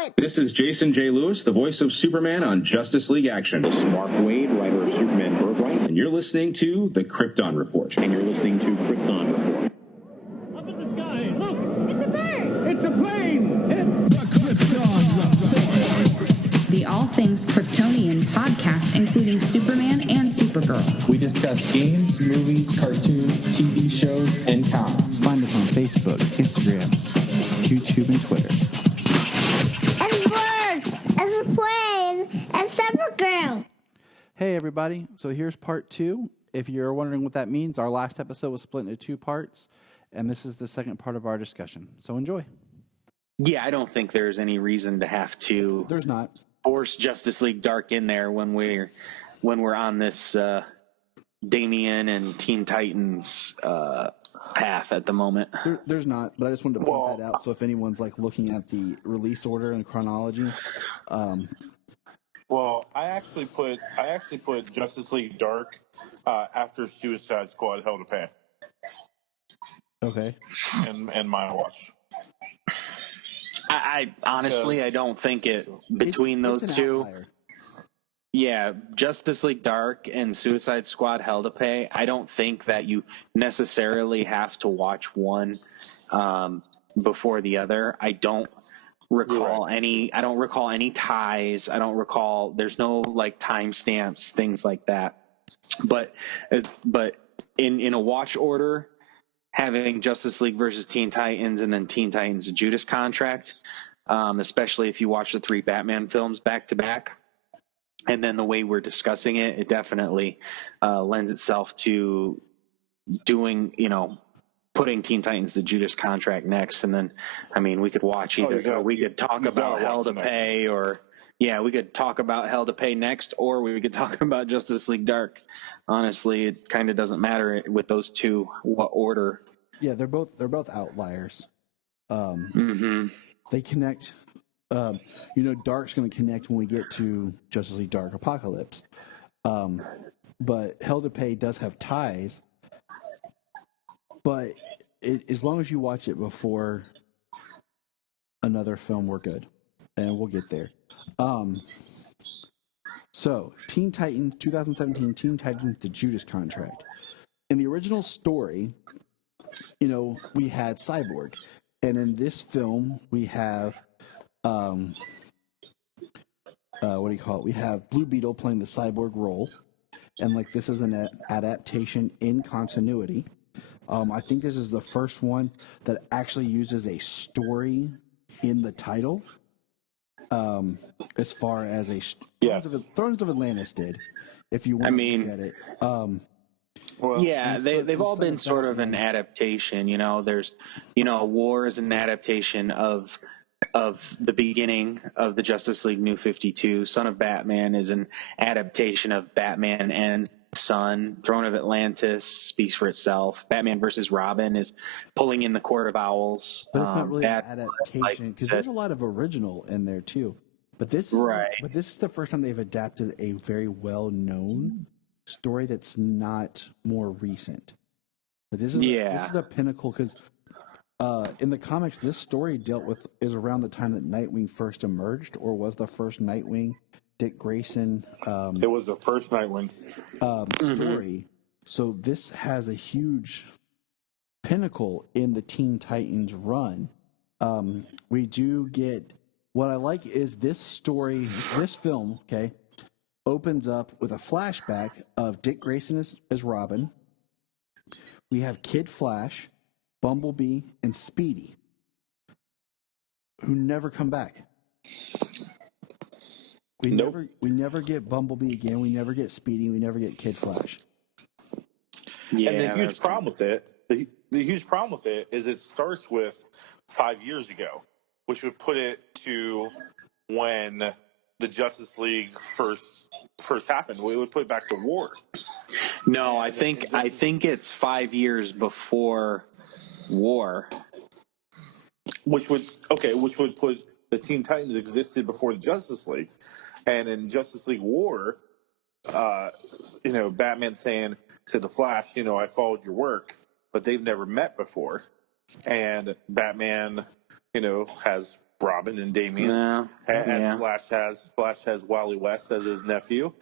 Report. This is Jason J. Lewis, the voice of Superman on Justice League Action. This is Mark Waid, writer of Superman Birthright. And you're listening to the Krypton Report. And you're listening to Krypton Report. Up in the sky, look! It's a bird! It's a plane! It's the Krypton Report! The All Things Kryptonian podcast, including Superman and Supergirl. We discuss games, movies, cartoons, TV shows, and comics. Find us on Facebook, Instagram, YouTube, and Twitter. It's a bird! It's a plane! It's Supergirl! Hey everybody, so here's part 2. If you're wondering what that means, our last episode was split into 2 parts, and this is the second part of our discussion. So enjoy. Yeah, I don't think there's any reason to have to There's not. force Justice League Dark in there when we're on this Damian and Teen Titans path at the moment. There's not, but I just wanted to point that out. So if anyone's like looking at the release order and chronology, well, I actually put Justice League Dark after Suicide Squad Hell to Pay. Okay. And my watch. I honestly, I don't think it between those two. Outlier. Yeah, Justice League Dark and Suicide Squad Hell to Pay. I don't think that you necessarily have to watch one before the other. I don't recall any. I don't recall any ties. I don't recall. There's no like timestamps, things like that. But in a watch order, having Justice League versus Teen Titans and then Teen Titans Judas Contract, especially if you watch the 3 Batman films back to back. And then the way we're discussing it, it definitely lends itself to doing, putting Teen Titans the Judas Contract next. And then, I mean, we could watch either, we could talk about Hell to Pay we could talk about Hell to Pay next, or we could talk about Justice League Dark. Honestly, it kind of doesn't matter with those two, what order. Yeah, they're both outliers. They connect. Dark's going to connect when we get to Justice League Dark Apokolips. But Hell to Pay does have ties. But as long as you watch it before another film, we're good. And we'll get there. So, Teen Titans, 2017 Teen Titans, the Judas Contract. In the original story, we had Cyborg. And in this film, we have... We have Blue Beetle playing the cyborg role, and this is an adaptation in continuity. I think this is the first one that actually uses a story in the title. As far as Thrones of Atlantis did, if you want to look at it. They've all been sort of an adaptation. There's, War is an adaptation of the beginning of the Justice League New 52. Son of Batman is an adaptation of Batman and Son. Throne of Atlantis speaks for itself. Batman versus Robin is pulling in the Court of Owls. But it's not really an adaptation, because there's a lot of original in there too. But this is the first time they've adapted a very well-known story that's not more recent. But this is the pinnacle, because in the comics, this story is around the time that Nightwing first emerged, or was the first Nightwing, Dick Grayson. It was the first Nightwing story. So this has a huge pinnacle in the Teen Titans run. We do get, what I like is this film, opens up with a flashback of Dick Grayson as Robin. We have Kid Flash, Bumblebee, and Speedy, who never come back. We never get Bumblebee again. We never get Speedy. We never get Kid Flash. Yeah, and the huge problem with it, the huge problem with it is it starts with 5 years ago, which would put it to when the Justice League first happened. We would put it back to War. No, I think it's 5 years before War, which would put the Teen Titans existed before the Justice League, and in Justice League War, Batman saying to the Flash, I followed your work, but they've never met before, and Batman, has Robin and Damian. Yeah. And Flash has Wally West as his nephew.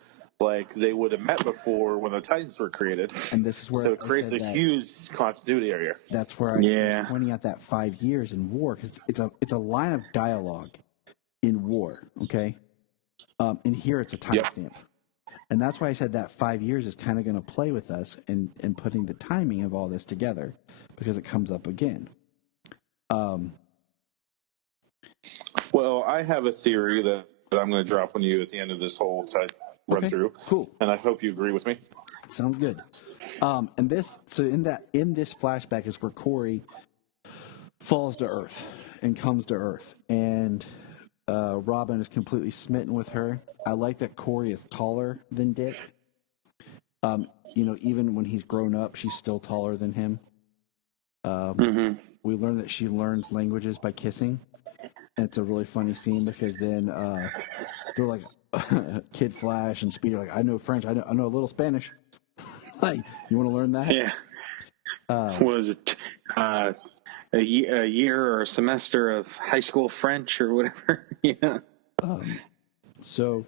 Like, they would have met before when the Titans were created. And this is where so it creates a huge continuity area. That's where I said, pointing out that 5 years in war, because it's a line of dialogue in war, okay? And here it's a timestamp. And that's why I said that 5 years is kind of going to play with us in putting the timing of all this together, because it comes up again. Well, I have a theory that I'm going to drop on you at the end of this whole run through. Cool. And I hope you agree with me. Sounds good. And in this flashback is where Corey falls to Earth and comes to Earth, and Robin is completely smitten with her. I like that Corey is taller than Dick. Even when he's grown up, she's still taller than him. We learn that she learns languages by kissing. And it's a really funny scene because then they're like, Kid Flash and Speedy are like, I know French, I know a little Spanish. Like, you want to learn that? Yeah. Was it a year or a semester of high school French or whatever? Yeah. So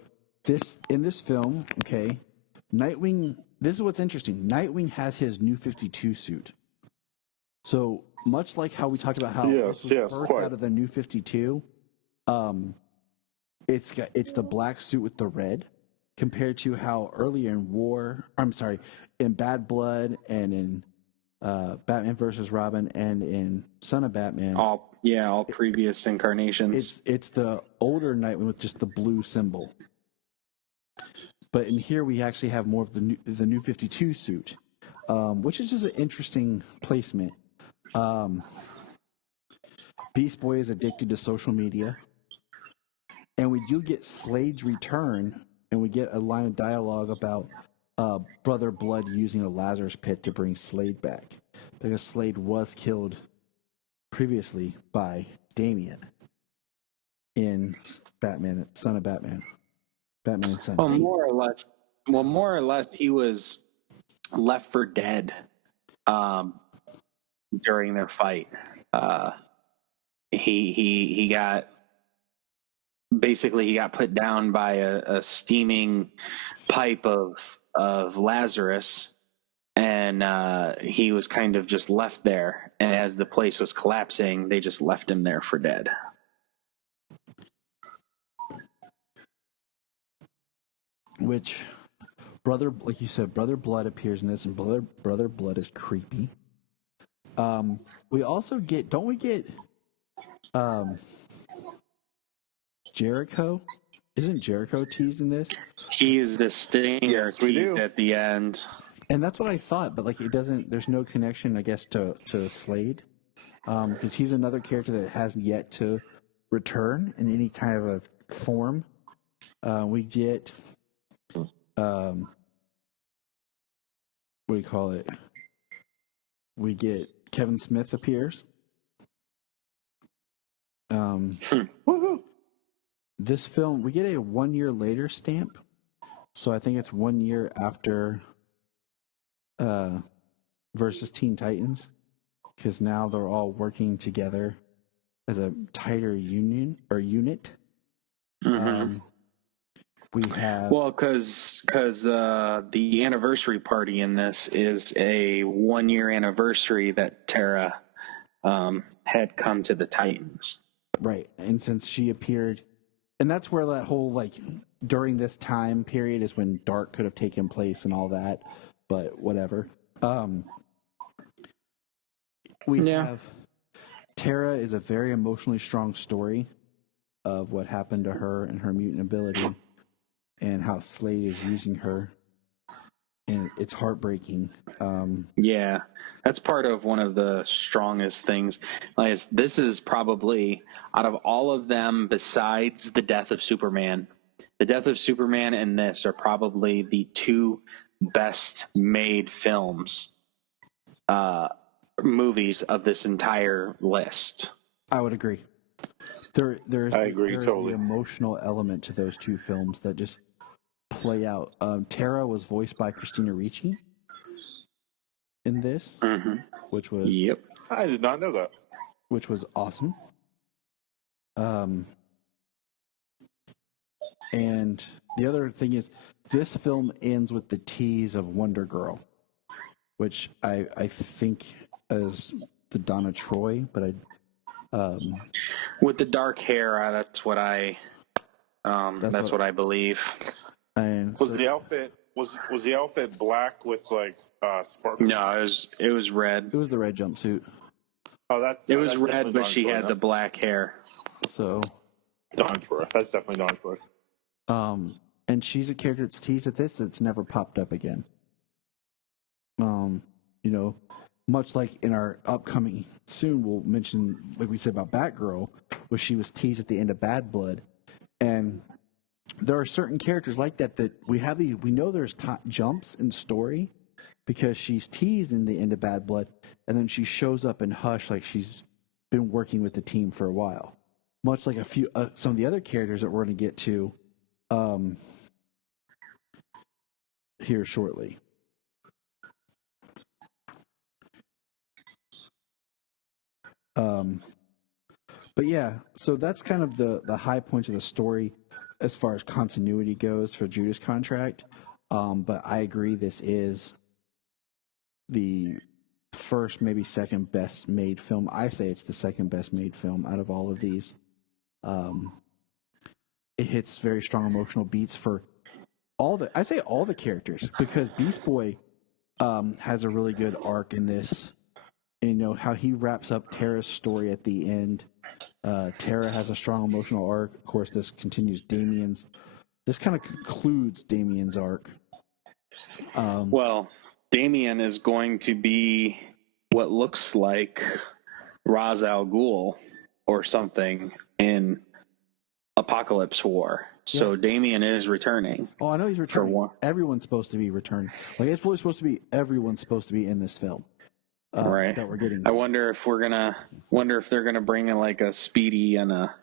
in this film, okay, Nightwing. This is what's interesting. Nightwing has his New 52 suit. So much like how we talked about how this was birthed out of the New 52, it's the black suit with the red, compared to how earlier in Bad Blood and in Batman vs. Robin and in Son of Batman. All previous incarnations. It's the older Nightwing with just the blue symbol. But in here we actually have more of the New 52 suit, which is just an interesting placement. Beast Boy is addicted to social media, and we do get Slade's return, and we get a line of dialogue about Brother Blood using a Lazarus pit to bring Slade back, because Slade was killed previously by Damian in Batman, Son of Batman, Batman and Son. Well, more or less, he was left for dead during their fight. He got put down by a steaming pipe of Lazarus, and he was kind of just left there. And as the place was collapsing, they just left him there for dead. Which like you said, Brother Blood appears in this, and Brother Blood is creepy. We also get, don't we get Jericho? Isn't Jericho teased in this? He is the Stinger teased at the end. And that's what I thought, but like there's no connection, I guess, to Slade. Because he's another character that has yet to return in any kind of form. We get what do you call it? We get Kevin Smith appears. This film, we get a 1 year later stamp. So I think it's 1 year after versus Teen Titans, because now they're all working together as a tighter unit. We have because the anniversary party in this is a 1 year anniversary that Tara had come to the Titans. Right, and since she appeared, and that's where that whole during this time period is when Dark could have taken place and all that, but whatever. We have Tara is a very emotionally strong story of what happened to her and her mutant ability, and how Slade is using her, and it's heartbreaking. That's part of one of the strongest things. This is probably, out of all of them, besides the death of Superman, and this are probably the two best made movies of this entire list. I would agree. I agree totally. The emotional element to those two films that just play out. Tara was voiced by Christina Ricci in this, which was I did not know that. Which was awesome. And the other thing is, this film ends with the tease of Wonder Girl, which I think is the Donna Troy, but with the dark hair, that's what I what I believe. And was the outfit black with like sparkles? No, it was red. It was the red jumpsuit. Oh, it was red, but she had the black hair. So Donna Troy. That's definitely Donna Troy. And she's a character that's teased at this that's never popped up again. Much like in our upcoming soon, we'll mention, like we said about Batgirl, where she was teased at the end of Bad Blood, and there are certain characters like that we know there's jumps in story because she's teased in the end of Bad Blood, and then she shows up in Hush like she's been working with the team for a while. Much like some of the other characters that we're going to get to here shortly. But yeah, so that's kind of the high points of the story as far as continuity goes for Judas Contract. But I agree, this is the first, maybe second best made film. I say it's the second best made film out of all of these. It hits very strong emotional beats for all the characters, because Beast Boy has a really good arc in this. How he wraps up Tara's story at the end. Tara has a strong emotional arc. Of course, this continues Damien's. This kind of concludes Damien's arc. Well, Damien is going to be what looks like Ra's al Ghul or something in Apokolips War. So yeah. Damien is returning. Oh, I know he's returning. Everyone's supposed to be returning. Like, it's really supposed to be everyone's supposed to be in this film. Right. That we're getting to. I wonder if they're gonna bring in like a Speedy and a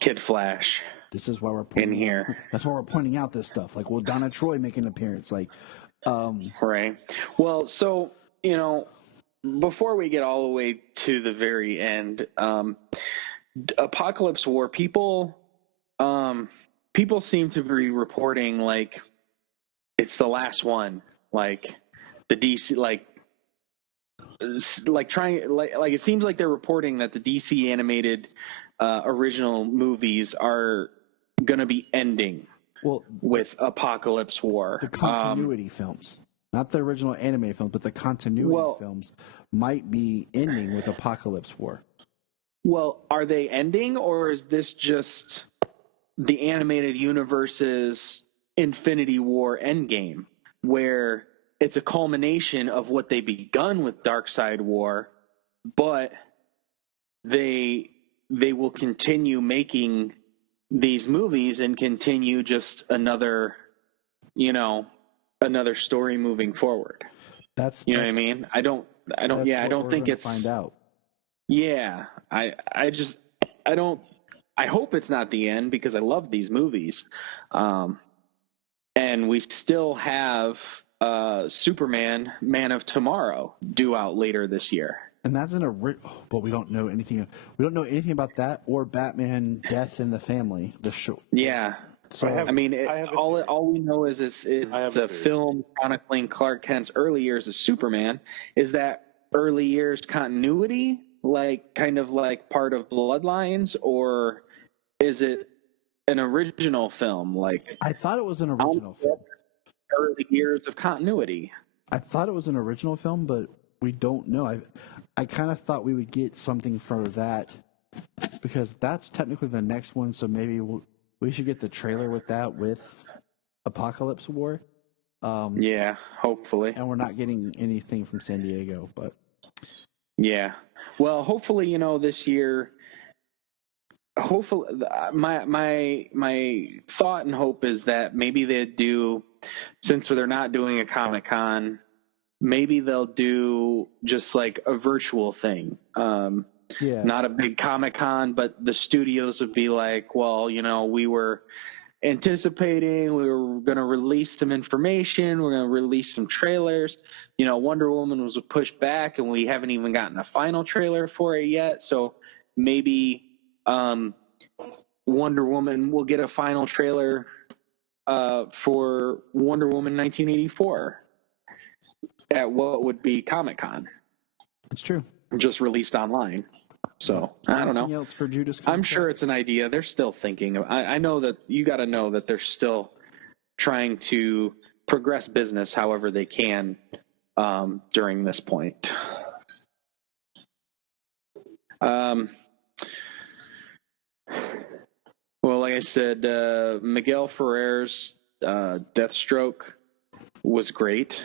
Kid Flash. This is why we're in here. That's why we're pointing out this stuff. Like, will Donna Troy make an appearance? Like, right. Well, so before we get all the way to the very end, Apokolips War, people seem to be reporting like it's the last one. Like the DC, like it seems like they're reporting that the DC animated original movies are going to be ending with Apokolips War. The continuity films, not the original anime films, but the continuity films might be ending with Apokolips War. Well, are they ending, or is this just the animated universe's Infinity War Endgame, where it's a culmination of what they begun with Darkseid War, but they will continue making these movies and continue just another story moving forward. That's what I mean? I don't think it's find out. Yeah. I hope it's not the end, because I love these movies. And we still have Superman, Man of Tomorrow, due out later this year. And that's but we don't know anything. We don't know anything about that or Batman: Death in the Family. The show. Yeah. So all we know is it's a film chronicling Clark Kent's early years as Superman. Is that early years continuity, like kind of like part of Bloodlines, or is it an original film? Like, I thought it was an original film. Early years of continuity. I thought it was an original film, but we don't know. I kind of thought we would get something for that, because that's technically the next one. So maybe we should get the trailer with that, with Apokolips War. Yeah, hopefully. And we're not getting anything from San Diego, but yeah. Well, hopefully, this year. Hopefully, my thought and hope is that maybe they do, since they're not doing a Comic-Con, maybe they'll do just like a virtual thing. Not a big Comic-Con, but the studios would be like, well, we were anticipating, we were going to release some information, we're going to release some trailers. Wonder Woman was pushed back, and we haven't even gotten a final trailer for it yet. So maybe Wonder Woman will get a final trailer for Wonder Woman 1984 at what would be Comic-Con. It's true. Just released online. So, I don't know. Anything else for Judas Contract? I'm sure it's an idea. They're still thinking. I know that you got to know that they're still trying to progress business however they can during this point. Well, like I said, Miguel Ferrer's Deathstroke was great.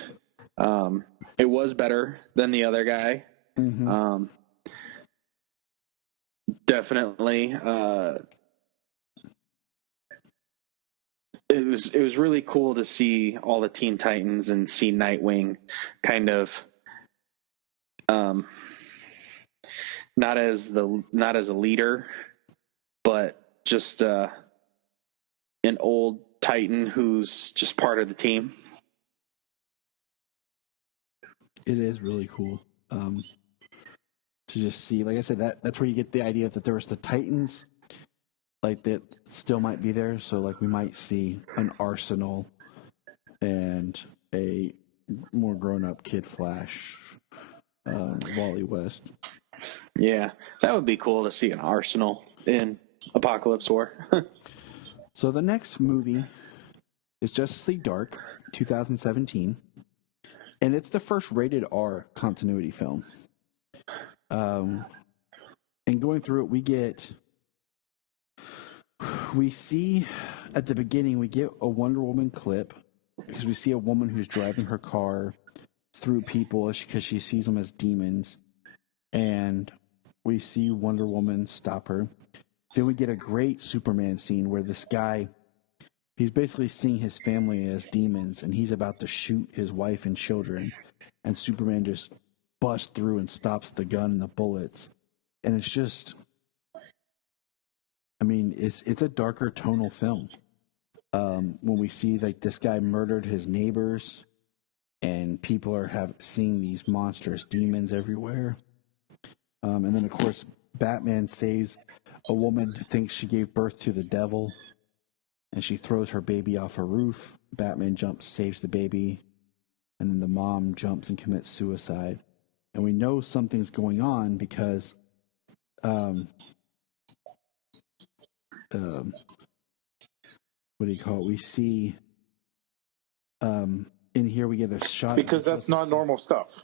It was better than the other guy. Mm-hmm. Definitely. It was really cool to see all the Teen Titans and see Nightwing kind of not as a leader, but just an old Titan who's just part of the team. It is really cool to just see. Like I said, that's where you get the idea that there was the Titans, like that still might be there. So like we might see an Arsenal and a more grown-up Kid Flash, Wally West. Yeah, that would be cool to see an Arsenal in Apokolips War. So the next movie is Justice League Dark, 2017, and it's the first rated R continuity film. And going through it, we see at the beginning, we get a Wonder Woman clip because we see a woman who's driving her car through people because she sees them as demons. And we see Wonder Woman stop her. Then we get a great Superman scene where this guy, he's basically seeing his family as demons and he's about to shoot his wife and children. And Superman just busts through and stops the gun and the bullets. And it's just, I mean, it's a darker tonal film. When we see like this guy murdered his neighbors and people are seeing these monstrous demons everywhere. And then of course, Batman saves a woman who thinks she gave birth to the devil and she throws her baby off a roof. Batman jumps, saves the baby, and then the mom jumps and commits suicide. And we know something's going on because what do you call it? We see in here we get a shot because that's not normal stuff.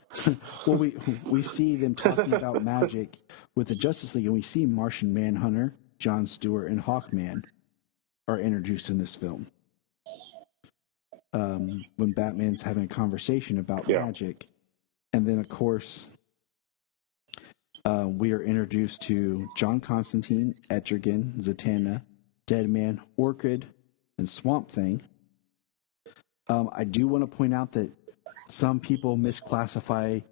Well, we see them talking about magic with the Justice League, and we see Martian Manhunter, Jon Stewart, and Hawkman are introduced in this film. When Batman's having a conversation about magic, and then of course we are introduced to John Constantine, Etrigan, Zatanna, Deadman, Orchid, and Swamp Thing. I do want to point out that some people misclassify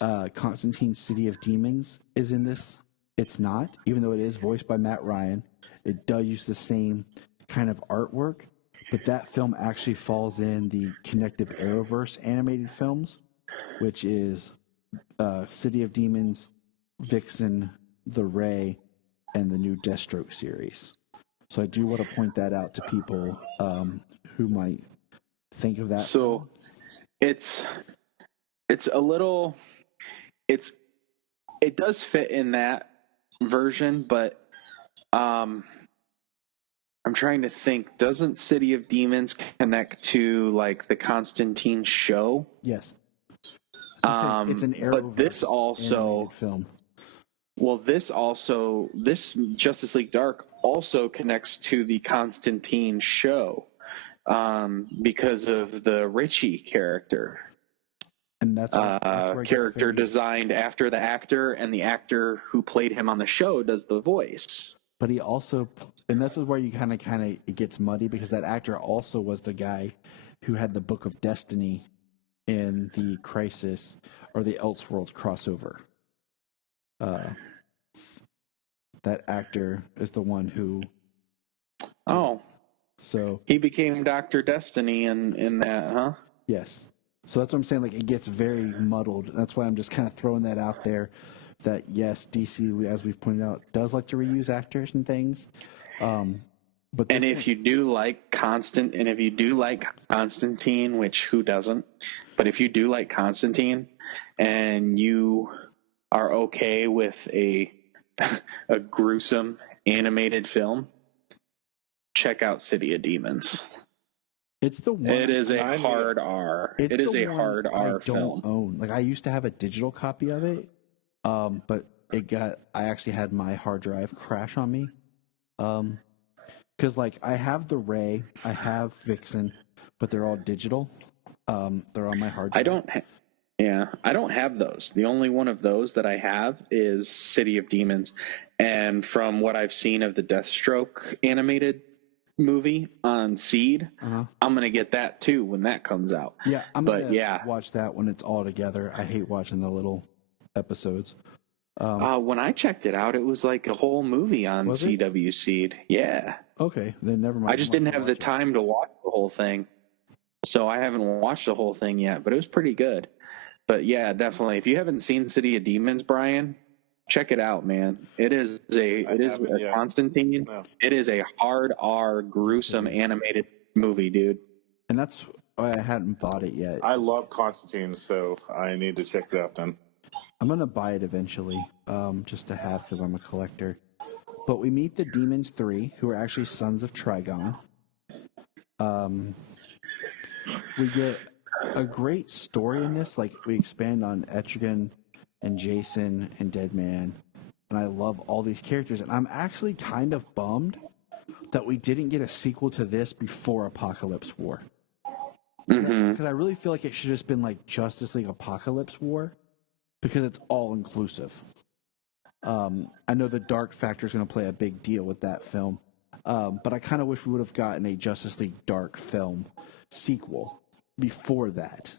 Constantine's City of Demons is in this. It's not, even though it is voiced by Matt Ryan. It does use the same kind of artwork, but that film actually falls in the Connective Arrowverse animated films, which is City of Demons, Vixen, The Ray, and the new Deathstroke series. So I do want to point that out to people who might think of that. So it's a little, it does fit in that version, but I'm trying to think, doesn't City of Demons connect to like the Constantine show? Yes. It's an Arrowverse but this also film. Well, this Justice League Dark also connects to the Constantine show because of the Richie character. And that's where character designed after the actor, and the actor who played him on the show does the voice. But he also, and this is where you kind of it gets muddy, because that actor also was the guy who had the Book of Destiny in the Crisis or the Elseworlds crossover. That actor is the one who. So he became Dr. Destiny in that, huh? Yes. So that's what I'm saying. Like, it gets very muddled. That's why I'm just kind of throwing that out there that yes, DC, as we've pointed out, does like to reuse actors and things. But if you do like Constantine, which who doesn't? But if you do like Constantine, and you are okay with a gruesome animated film, check out City of Demons. It's the one. It is a hard R. It is a hard R film. Own. Like I used to have a digital copy of it, but I actually had my hard drive crash on me. Because like I have the Ray, I have Vixen, but they're all digital. They're on my hard drive. I don't have those. The only one of those that I have is City of Demons, and from what I've seen of the Deathstroke animated movie on Seed, I'm gonna get that too when that comes out. Yeah, I'm gonna watch that when it's all together. I hate watching the little episodes. When I checked it out, it was like a whole movie on CW Seed. Yeah. Okay, then never mind. I just didn't have the time to watch the whole thing, so I haven't watched the whole thing yet. But it was pretty good. But yeah, definitely. If you haven't seen City of Demons, Brian, check it out, man. It is a Constantine. No. It is a hard R, gruesome animated movie, dude. And that's why I hadn't bought it yet. I love Constantine, so I need to check it out then. I'm gonna buy it eventually, just to have because I'm a collector. But we meet the Demons 3, who are actually sons of Trigon. We get a great story in this. Like we expand on Etrigan and Jason and Deadman, and I love all these characters. And I'm actually kind of bummed that we didn't get a sequel to this before Apokolips War. Because I really feel like it should have just been like Justice League Apokolips War, because it's all inclusive. I know the dark factor is going to play a big deal with that film, but I kind of wish we would have gotten a Justice League Dark film sequel before that,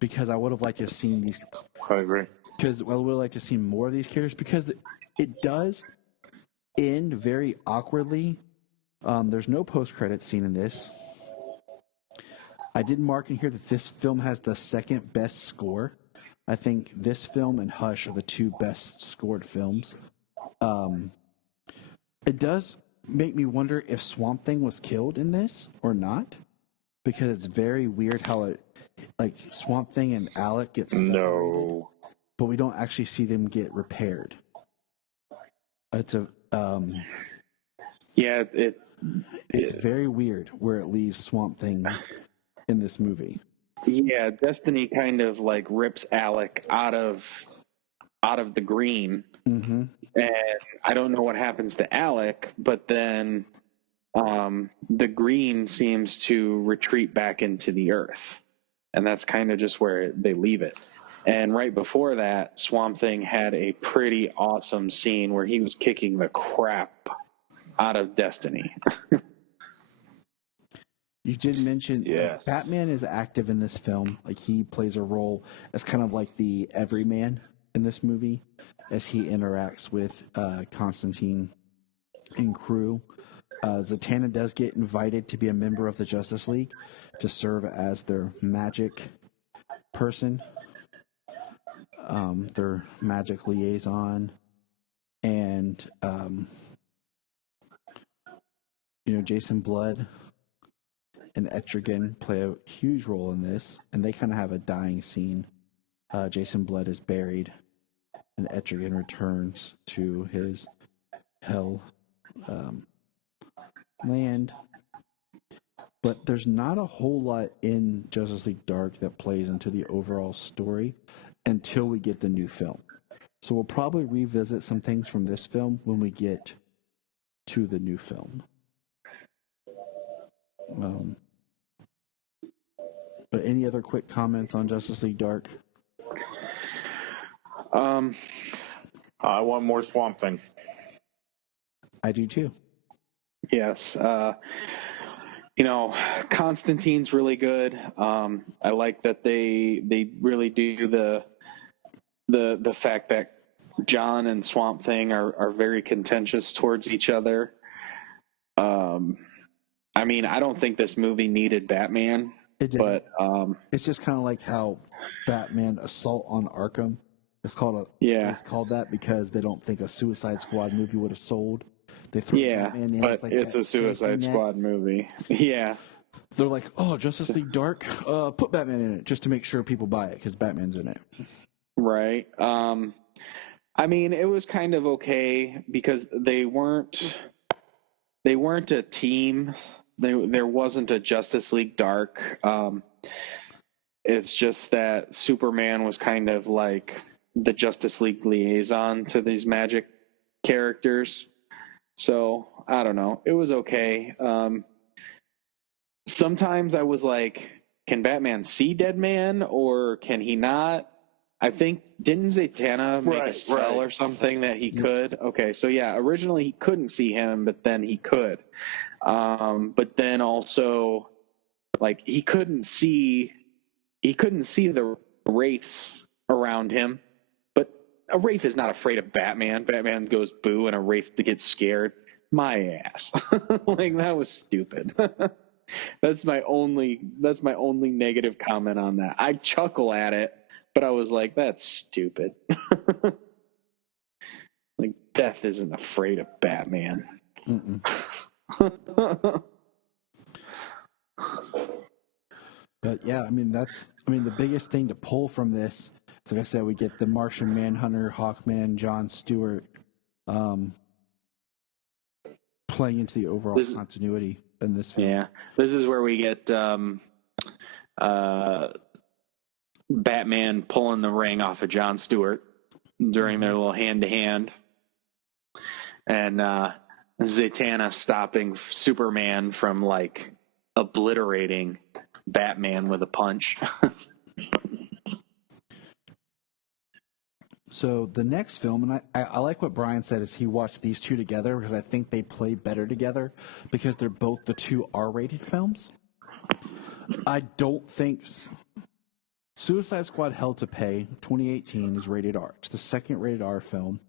because I would have liked to have seen these. I agree. Because I would have liked to see more of these characters, because it does end very awkwardly. There's no post-credit scene in this. I did mark in here that this film has the second best score. I think this film and Hush are the two best scored films. It does make me wonder if Swamp Thing was killed in this or not, because it's very weird how it, like Swamp Thing and Alec get separated, but we don't actually see them get repaired. It's it's very weird where it leaves Swamp Thing in this movie. Yeah, Destiny kind of like rips Alec out of the green, and I don't know what happens to Alec, but then the green seems to retreat back into the earth, and that's kind of just where they leave it. And right before that, Swamp Thing had a pretty awesome scene where he was kicking the crap out of Destiny. You did mention Batman is active in this film. Like he plays a role as kind of like the everyman in this movie as he interacts with Constantine and crew. Zatanna does get invited to be a member of the Justice League to serve as their magic person, their magic liaison, and Jason Blood and Etrigan play a huge role in this, and they kind of have a dying scene. Jason Blood is buried, and Etrigan returns to his hell land. But there's not a whole lot in Justice League Dark that plays into the overall story until we get the new film. So we'll probably revisit some things from this film when we get to the new film. But any other quick comments on Justice League Dark? I want more Swamp Thing. I do too. Yes. Constantine's really good. I like that they really do the fact that John and Swamp Thing are very contentious towards each other. I don't think this movie needed Batman. It did. But it's just kind of like how Batman Assault on Arkham It's called It's called that because they don't think a Suicide Squad movie would have sold. They throw Batman in but as like it's a Suicide Squad movie. Yeah. They're like, oh, Justice League Dark, put Batman in it just to make sure people buy it because Batman's in it. Right. I mean, it was kind of okay because they weren't a team. There wasn't a Justice League Dark. It's just that Superman was kind of like the Justice League liaison to these magic characters. So I don't know. It was okay. Sometimes I was like, can Batman see Deadman or can he not? I think, didn't Zatanna make a spell or something that he could? Okay, so yeah, originally he couldn't see him, but then he could. But then also, like, he couldn't see the wraiths around him. But a wraith is not afraid of Batman. Batman goes boo and a wraith gets scared. My ass. Like, that was stupid. That's my only negative comment on that. I chuckle at it, but I was like, that's stupid. Like, Death isn't afraid of Batman. But yeah, I mean, the biggest thing to pull from this, like I said, we get the Martian Manhunter, Hawkman, John Stewart, playing into the overall continuity in this film. Yeah, this is where we get Batman pulling the ring off of John Stewart during their little hand-to-hand, and Zatanna stopping Superman from, like, obliterating Batman with a punch. So the next film, and I like what Brian said, is he watched these two together because I think they play better together because they're both the two R-rated films. I don't think Suicide Squad Hell to Pay 2018 is rated R. It's the second rated R film.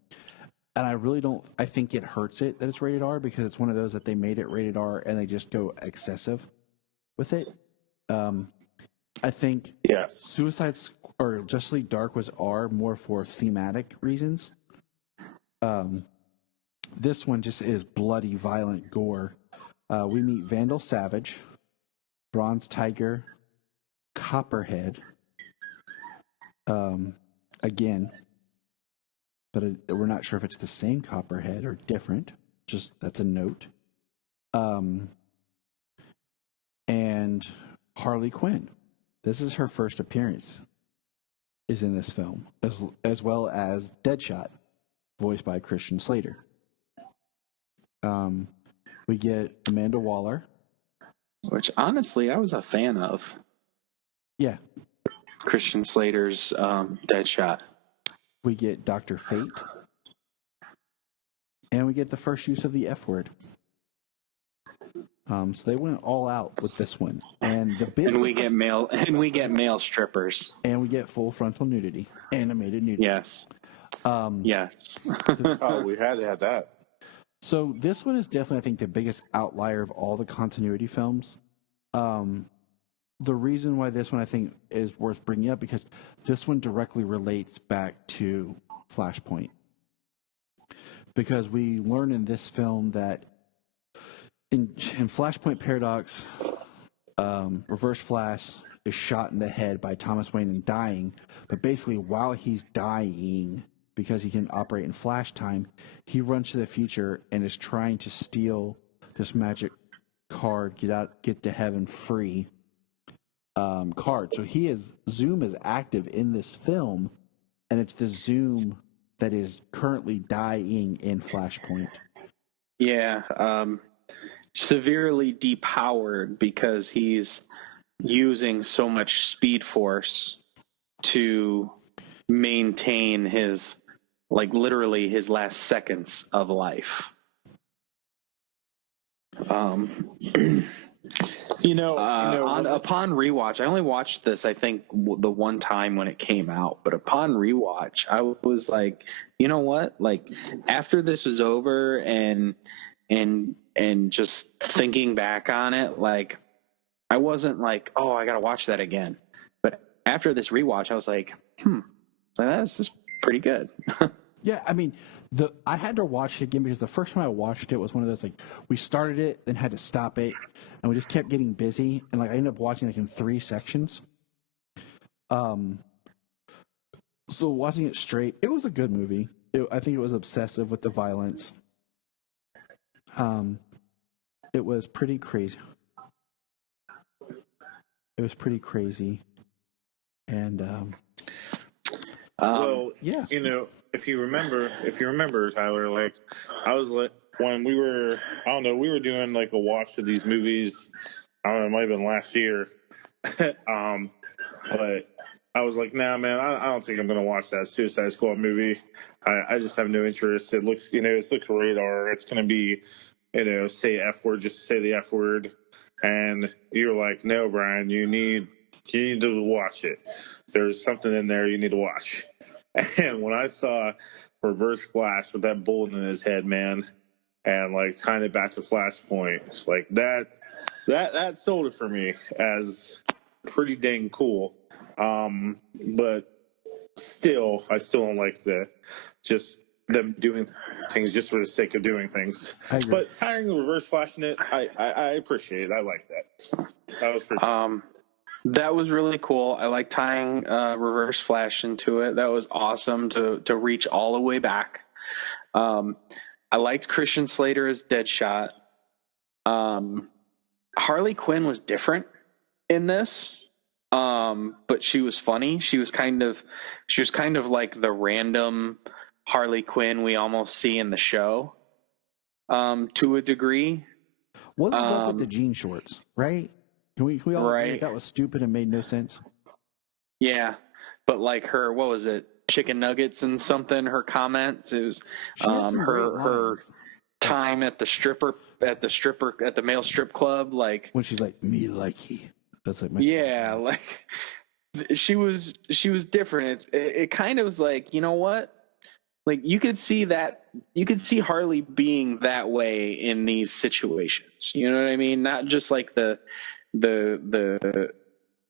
And I think it hurts it that it's rated R because it's one of those that they made it rated R and they just go excessive with it. I think Justice League Dark was R more for thematic reasons. This one just is bloody, violent gore. We meet Vandal Savage, Bronze Tiger, Copperhead, again, but we're not sure if it's the same Copperhead or different. Just that's a note. And Harley Quinn. This is her first appearance. Is in this film, as well as Deadshot, voiced by Christian Slater. We get Amanda Waller, which honestly I was a fan of. Yeah, Christian Slater's Deadshot. We get Dr. Fate, and we get the first use of the F word. So they went all out with this one, and we get male strippers, and we get full frontal nudity, animated nudity. Yes. Yes. We had to have that. So this one is definitely, I think, the biggest outlier of all the continuity films. The reason why this one I think is worth bringing up because this one directly relates back to Flashpoint, because we learn in this film that. In Flashpoint Paradox, Reverse Flash is shot in the head by Thomas Wayne and dying, but basically while he's dying, because he can operate in flash time, he runs to the future and is trying to steal this magic card, get to heaven free card. So Zoom is active in this film, and it's the Zoom that is currently dying in Flashpoint. Yeah, severely depowered because he's using so much speed force to maintain his, like, literally his last seconds of life. Upon rewatch, I only watched this, I think, the one time when it came out, but upon rewatch, I was like, you know what? Like, after this was over and just thinking back on it, like, I wasn't like, oh, I gotta watch that again. But after this rewatch, I was like, that's pretty good. Yeah, I mean, I had to watch it again because the first time I watched it was one of those, like, we started it, then had to stop it, and we just kept getting busy, and, like, I ended up watching, like, in 3 sections. So watching it straight, it was a good movie. I think it was obsessive with the violence. It was pretty crazy. And well, yeah, you know, if you remember, Tyler, like I was like when we were, I don't know, we were doing like a watch of these movies. I don't know, it might have been last year. But I was like, nah, man, I don't think I'm gonna watch that Suicide Squad movie. I just have no interest. It looks, it's like radar. It's gonna be, say F word, just say the F word. And you're like, no, Brian, you need to watch it. There's something in there you need to watch. And when I saw Reverse Flash with that bullet in his head, man, and like tying it back to Flashpoint, like that sold it for me as pretty dang cool. But still, I still don't like them doing things just for the sake of doing things. But tying the Reverse Flash in it, I appreciate it. I like that. That was pretty cool. That was really cool. I like tying Reverse Flash into it. That was awesome to reach all the way back. I liked Christian Slater as Deadshot. Harley Quinn was different in this, but she was funny. She was kind of like the random Harley Quinn we almost see in the show, to a degree. What was up with the jean shorts, right? Can we all agree that was stupid and made no sense? Yeah, but like her, what was it? Chicken nuggets and something. Her comments. It was her time at the male strip club. Like when she's like, me like he. That's like like she was different. It kind of was like, you know what? Like you could see Harley being that way in these situations. You know what I mean? Not just like the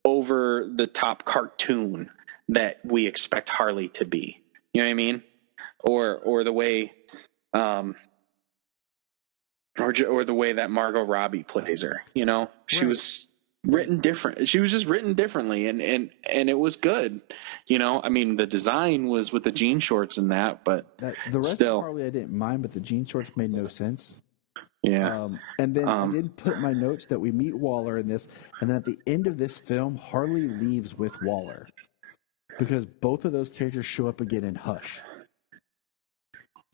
over the top cartoon that we expect Harley to be. You know what I mean? Or the way or the way that Margot Robbie plays her, She was written different. She was just written differently and it was good. I mean the design was with the jean shorts and that, but the rest of Harley I didn't mind, but the jean shorts made no sense. Yeah. And then I did put my notes that we meet Waller in this, and then at the end of this film, Harley leaves with Waller. Because both of those characters show up again in Hush.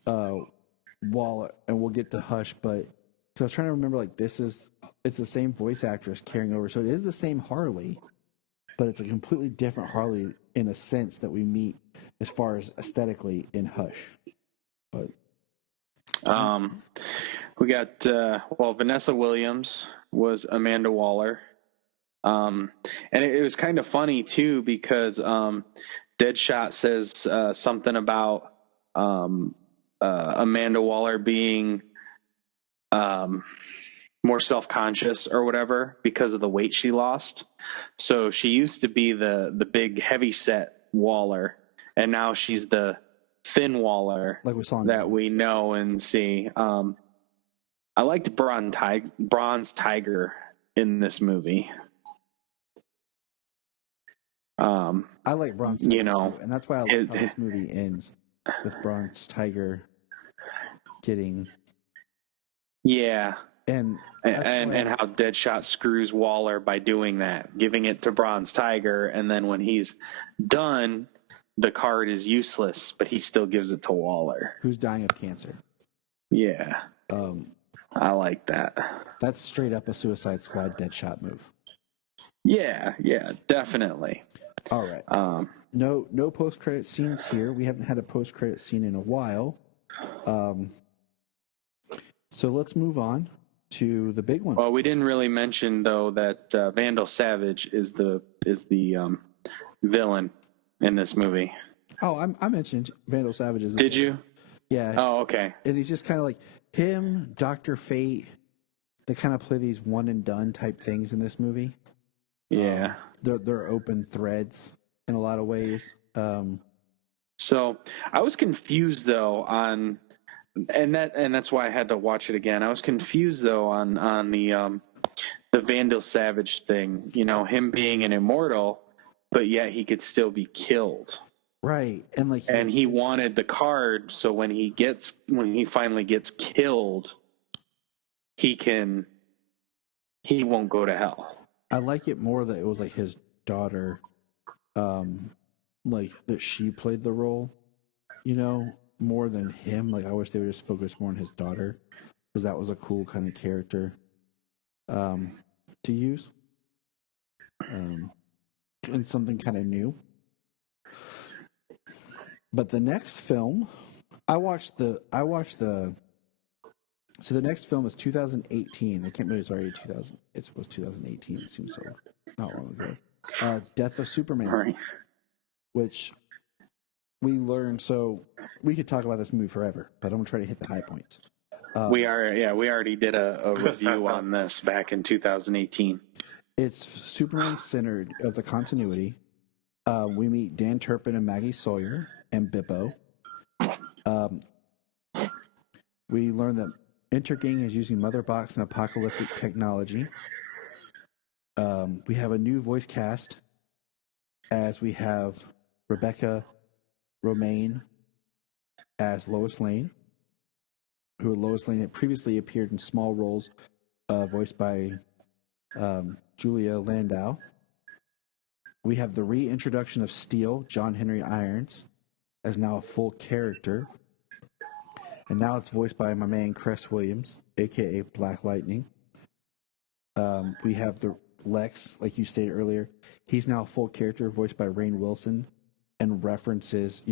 Waller, and we'll get to Hush, but because I was trying to remember, like, it's the same voice actress carrying over, so it is the same Harley, but it's a completely different Harley in a sense that we meet as far as aesthetically in Hush. But we got Vanessa Williams was Amanda Waller, and it was kind of funny too because Deadshot says something about Amanda Waller being more self-conscious or whatever because of the weight she lost. So she used to be the big heavy set Waller, and now she's the thin Waller like we saw that we know and see. I liked Bronze Tiger in this movie. I like Bronze Tiger too, and that's why I like how this movie ends with Bronze Tiger getting and how Deadshot screws Waller by doing that, giving it to Bronze Tiger, and then when he's done, the card is useless, but he still gives it to Waller, who's dying of cancer. Yeah, I like that. That's straight up a Suicide Squad Deadshot move. Yeah, definitely. All right. No post-credit scenes here. We haven't had a post-credit scene in a while. So let's move on to the big one. Well, we didn't really mention though that Vandal Savage is the villain in this movie. Oh, I mentioned Vandal Savage is. Did you? Yeah. Oh, okay. And he's just kind of like him, Dr. Fate. They kind of play these one and done type things in this movie. Yeah. They're open threads in a lot of ways. So I was confused though on, and that's why I had to watch it again. I was confused though on the Vandal Savage thing. You know, him being an immortal, but yet he could still be killed. Right, and he wanted the card so when he finally gets killed, he won't go to hell. I like it more that it was like his daughter, like that she played the role, you know, more than him. Like I wish they would just focus more on his daughter, because that was a cool kind of character to use, and something kind of new. But the next film, so the next film is 2018. I can't believe it's already 2000. It was 2018. It seems so not long ago. Death of Superman, Right. Which we learned. So we could talk about this movie forever, but I'm gonna try to hit the high points. We already did a review on this back in 2018. It's Superman centered of the continuity. We meet Dan Turpin and Maggie Sawyer and Bippo. We learn that Intergang is using Mother Box and apocalyptic technology. We have a new voice cast, as we have Rebecca Romaine as Lois Lane, who Lois Lane had previously appeared in small roles, voiced by Julia Landau. We have the reintroduction of Steel, John Henry Irons, as now a full character. And now it's voiced by my man Cress Williams, a.k.a. Black Lightning. We have the Lex, like you stated earlier. He's now a full character, voiced by Rainn Wilson, and references,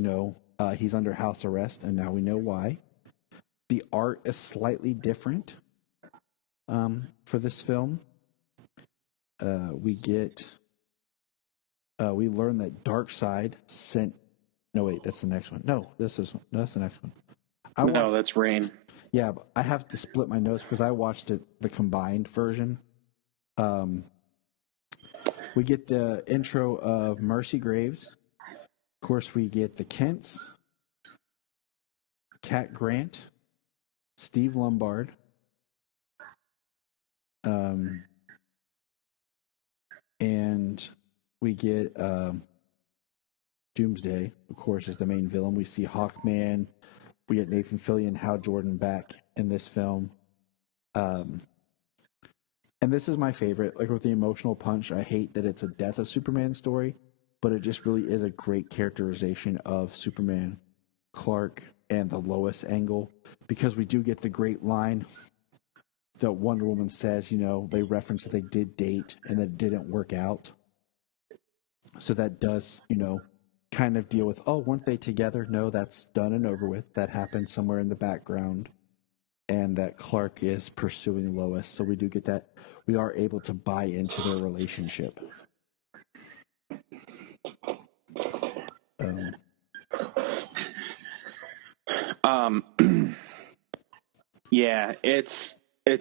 he's under house arrest, and now we know why. The art is slightly different for this film. We learn that Darkseid sent... No, wait, that's the next one. No, that's the next one. That's Rain. Yeah, but I have to split my notes because I watched the combined version. We get the intro of Mercy Graves. Of course, we get the Kents, Cat Grant, Steve Lombard, and we get Doomsday, of course, is the main villain. We see Hawkman. We get Nathan Fillion, Hal Jordan back in this film. And this is my favorite. Like with the emotional punch, I hate that it's a Death of Superman story, but it just really is a great characterization of Superman, Clark, and the Lois angle, because we do get the great line that Wonder Woman says, they reference that they did date and that it didn't work out. So that does, kind of deal with, weren't they together? No, that's done and over with. That happened somewhere in the background. And that Clark is pursuing Lois. So we do get that. We are able to buy into their relationship. Yeah, it's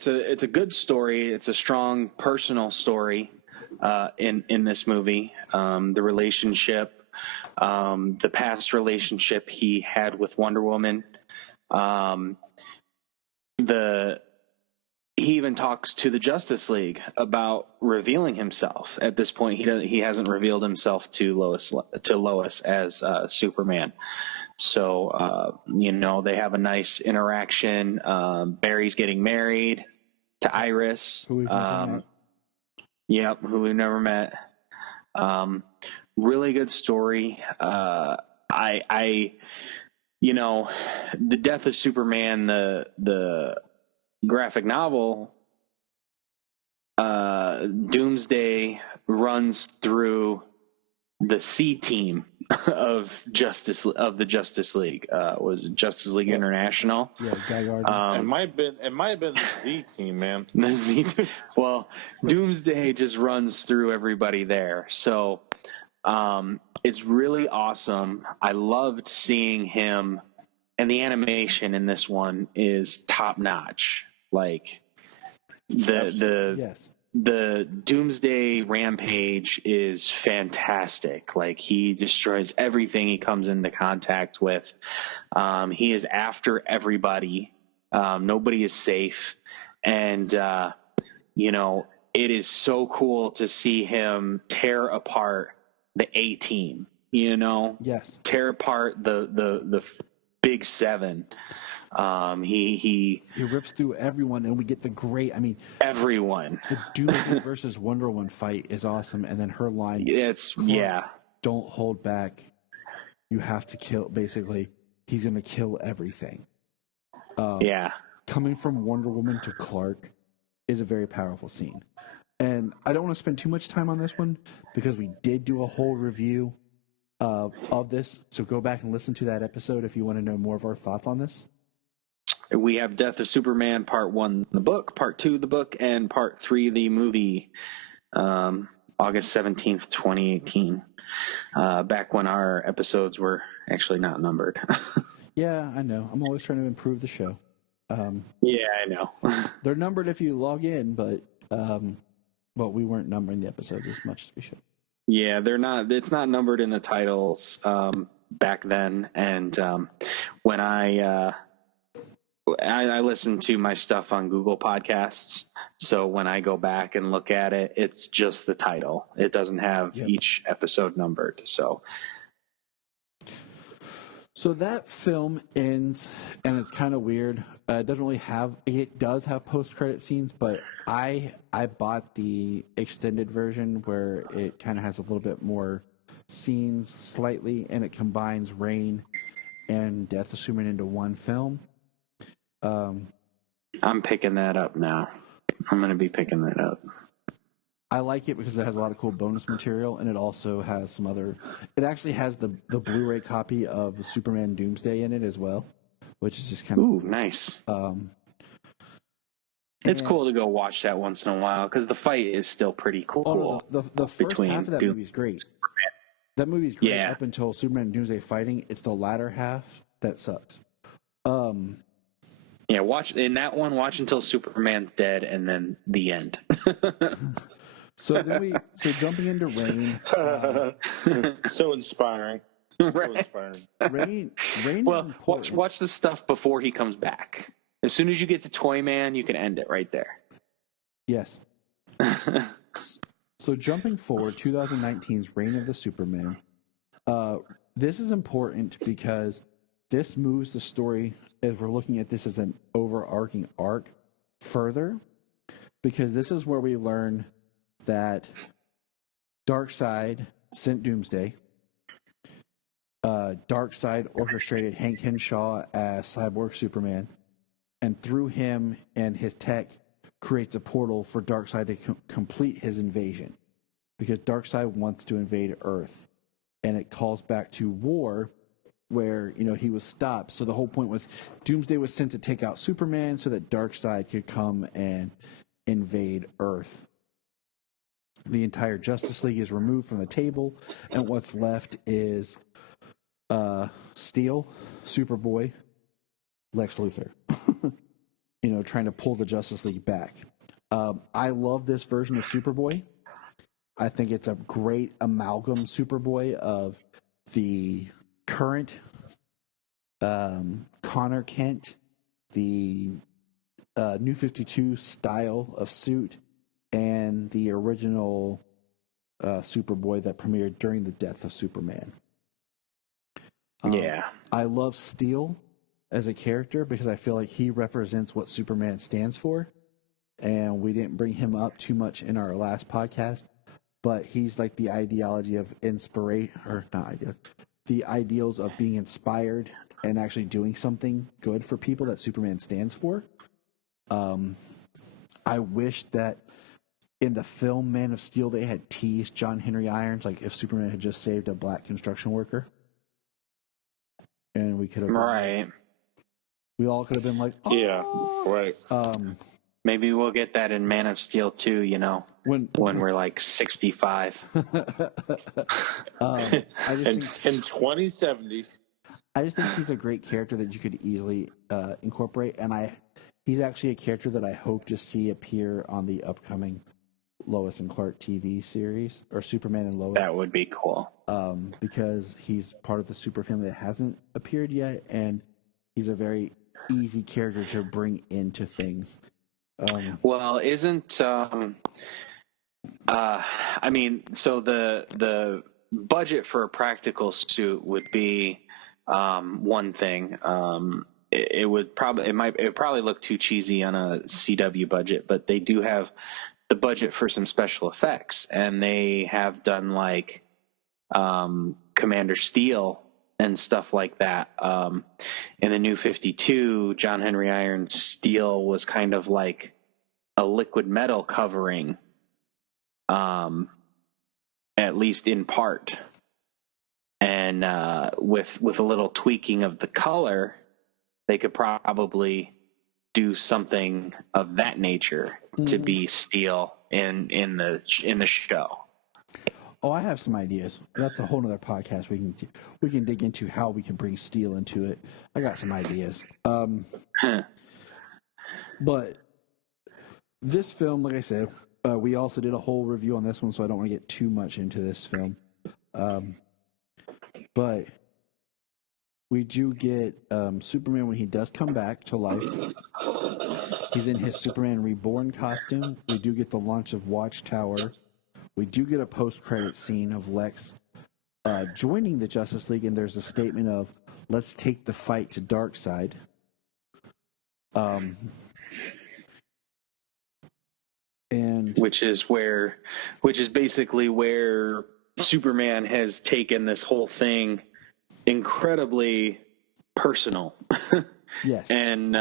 a good story. It's a strong personal story in this movie. The relationship, the past relationship he had with Wonder Woman. He even talks to the Justice League about revealing himself. At this point, he hasn't revealed himself to Lois as Superman. So they have a nice interaction. Barry's getting married to Iris, who we've never met. Yep, who we've never met. Really good story. The Death of Superman, the graphic novel, Doomsday runs through the C team of the Justice League. Was Justice League International? Yeah, Guy Gardner. It might have been the Z team, man. The Z. Well, Doomsday just runs through everybody there. So it's really awesome. I loved seeing him, and the animation in this one is top notch. Like Yes. the Doomsday Rampage is fantastic. Like, he destroys everything he comes into contact with. He is after everybody. Nobody is safe. And, it is so cool to see him tear apart the A-Team, Yes. tear apart the Big Seven. He rips through everyone, and we get the great. I mean, everyone. The Doomsday versus Wonder Woman fight is awesome, and then her line. Don't hold back. You have to kill. Basically, he's going to kill everything. Coming from Wonder Woman to Clark is a very powerful scene, and I don't want to spend too much time on this one because we did do a whole review of this. So go back and listen to that episode if you want to know more of our thoughts on this. We have Death of Superman Part 1, the book, Part 2, the book, and Part 3, the movie, August 17th, 2018, back when our episodes were actually not numbered. Yeah, I know. I'm always trying to improve the show. Yeah, I know. They're numbered if you log in, but we weren't numbering the episodes as much as we should. Yeah, they're not. It's not numbered in the titles back then, and when I listen to my stuff on Google Podcasts, so when I go back and look at it, it's just the title. It doesn't have each episode numbered. So that film ends, and it's kind of weird. It does have post-credit scenes, but I bought the extended version where it kind of has a little bit more scenes slightly, and it combines Reign and Death of Superman into one film. I'm picking that up now. I'm going to be picking that up. I like it because it has a lot of cool bonus material, and it also has some other. It actually has the Blu-ray copy of Superman Doomsday in it as well, which is just kind of nice. It's cool to go watch that once in a while because the fight is still pretty cool. The first half of that movie is great. That movie's great up until Superman and Doomsday fighting. It's the latter half that sucks. Watch in that one. Watch until Superman's dead, and then the end. So jumping into Reign. So inspiring. So inspiring. Reign well, watch the stuff before he comes back. As soon as you get to Toyman, you can end it right there. Yes. So jumping forward, 2019's Reign of the Superman. This is important because this moves the story, as we're looking at this as an overarching arc, further, because this is where we learn that Darkseid sent Doomsday. Darkseid orchestrated Hank Henshaw as Cyborg Superman, and through him and his tech creates a portal for Darkseid to complete his invasion, because Darkseid wants to invade Earth, and it calls back to war where he was stopped. So the whole point was Doomsday was sent to take out Superman so that Darkseid could come and invade Earth. The entire Justice League is removed from the table, and what's left is Steel, Superboy, Lex Luthor, trying to pull the Justice League back. I love this version of Superboy. I think it's a great amalgam Superboy of the current Connor Kent, the New 52 style of suit, and the original Superboy that premiered during the death of Superman. I love Steel as a character because I feel like he represents what Superman stands for, and we didn't bring him up too much in our last podcast, but he's like the ideology of the ideals of being inspired and actually doing something good for people that Superman stands for. I wish that in the film Man of Steel they had teased John Henry Irons, like if Superman had just saved a black construction worker, and we could have we all could have been like, maybe we'll get that in Man of Steel 2, when we're like 65. In 2070. I just think he's a great character that you could easily incorporate, and he's actually a character that I hope to see appear on the upcoming Lois and Clark TV series, or Superman and Lois. That would be cool. Because he's part of the super family that hasn't appeared yet, and he's a very easy character to bring into things. Well, isn't I mean, so the budget for a practical suit would be one thing. It would probably look too cheesy on a CW budget, but they do have the budget for some special effects, and they have done like Commander Steel and stuff like that. In the New 52, John Henry Iron's steel was kind of like a liquid metal covering, at least in part. And with a little tweaking of the color, they could probably do something of that nature to be steel in the show. Oh, I have some ideas. That's a whole nother podcast. We can dig into how we can bring steel into it. I got some ideas. But this film, like I said, we also did a whole review on this one, so I don't want to get too much into this film. But we do get Superman when he does come back to life. He's in his Superman Reborn costume. We do get the launch of Watchtower. We do get a post-credit scene of Lex joining the Justice League, and there's a statement of, "Let's take the fight to Darkseid." And which is basically where Superman has taken this whole thing incredibly personal. Yes. And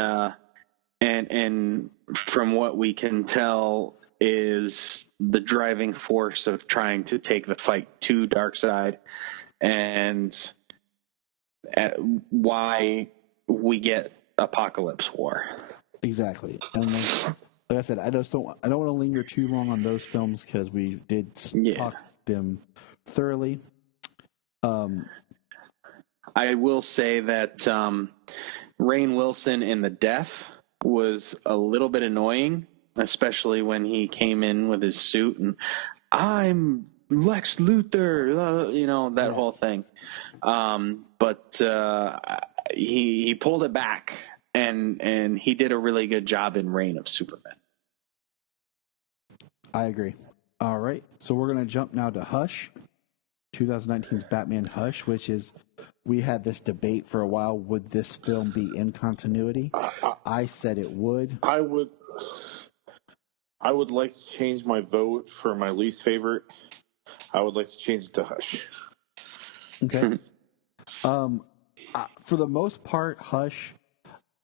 from what we can tell is the driving force of trying to take the fight to Darkseid, and why we get Apokolips War. Exactly. And like I said, I don't want to linger too long on those films because we did talk them thoroughly. I will say that Rainn Wilson in The Death was a little bit annoying, especially when he came in with his suit and "I'm Lex Luthor," that whole thing. But he pulled it back, and he did a really good job in Reign of Superman. I agree. All right, so we're going to jump now to Hush, 2019's Batman Hush, which is, we had this debate for a while. Would this film be in continuity? I said it would. I would like to change my vote for my least favorite. I would like to change it to Hush. Okay. For the most part, Hush,